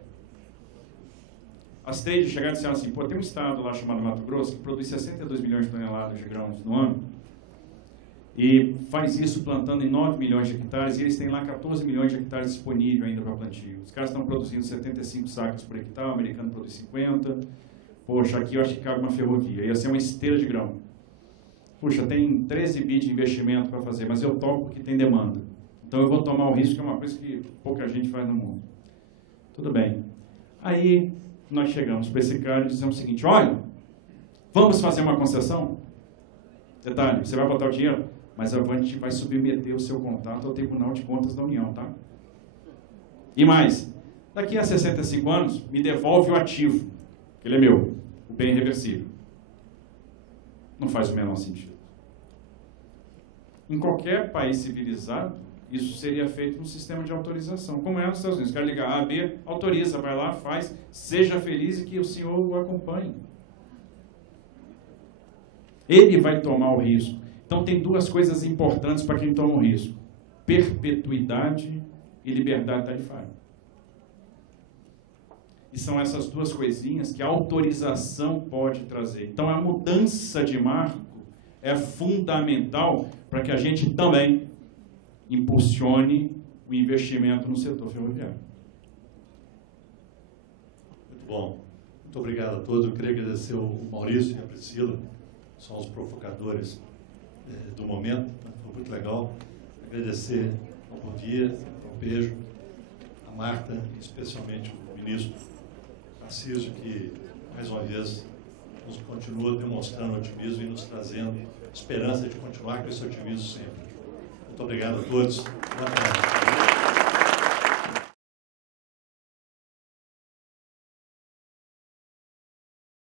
As trades chegaram e disseram assim, pô, tem um estado lá chamado Mato Grosso que produz 62 milhões de toneladas de grãos no ano e faz isso plantando em 9 milhões de hectares e eles têm lá 14 milhões de hectares disponíveis ainda para plantio. Os caras estão produzindo 75 sacas por hectare, o americano produz 50. Poxa, aqui eu acho que cabe uma ferrovia, ia ser uma esteira de grão. Puxa, tem 13 bi de investimento para fazer, mas eu topo porque tem demanda. Então eu vou tomar o risco, que é uma coisa que pouca gente faz no mundo. Tudo bem. Aí nós chegamos para esse cara e dizemos o seguinte, olha, vamos fazer uma concessão? Detalhe, você vai botar o dinheiro, mas a gente vai submeter o seu contato ao Tribunal de Contas da União, tá? E mais, daqui a 65 anos, me devolve o ativo, que ele é meu, o bem irreversível. Não faz o menor sentido. Em qualquer país civilizado, isso seria feito no sistema de autorização, como é nos Estados Unidos. O cara liga A, B, autoriza, vai lá, faz, seja feliz e que o senhor o acompanhe. Ele vai tomar o risco. Então, tem duas coisas importantes para quem toma o risco. Perpetuidade e liberdade tarifária. E são essas duas coisinhas que a autorização pode trazer. Então, a mudança de marco é fundamental para que a gente também impulsione o investimento no setor ferroviário. Muito bom. Muito obrigado a todos. Eu queria agradecer o Maurício e a Priscila, que são os provocadores do momento. Foi muito legal. Agradecer ao Bom Dia, ao Beijo, a Marta, e especialmente o ministro Tarcísio, que, mais uma vez, nos continua demonstrando otimismo e nos trazendo esperança de continuar com esse otimismo sempre. Muito obrigado a todos. Boa tarde.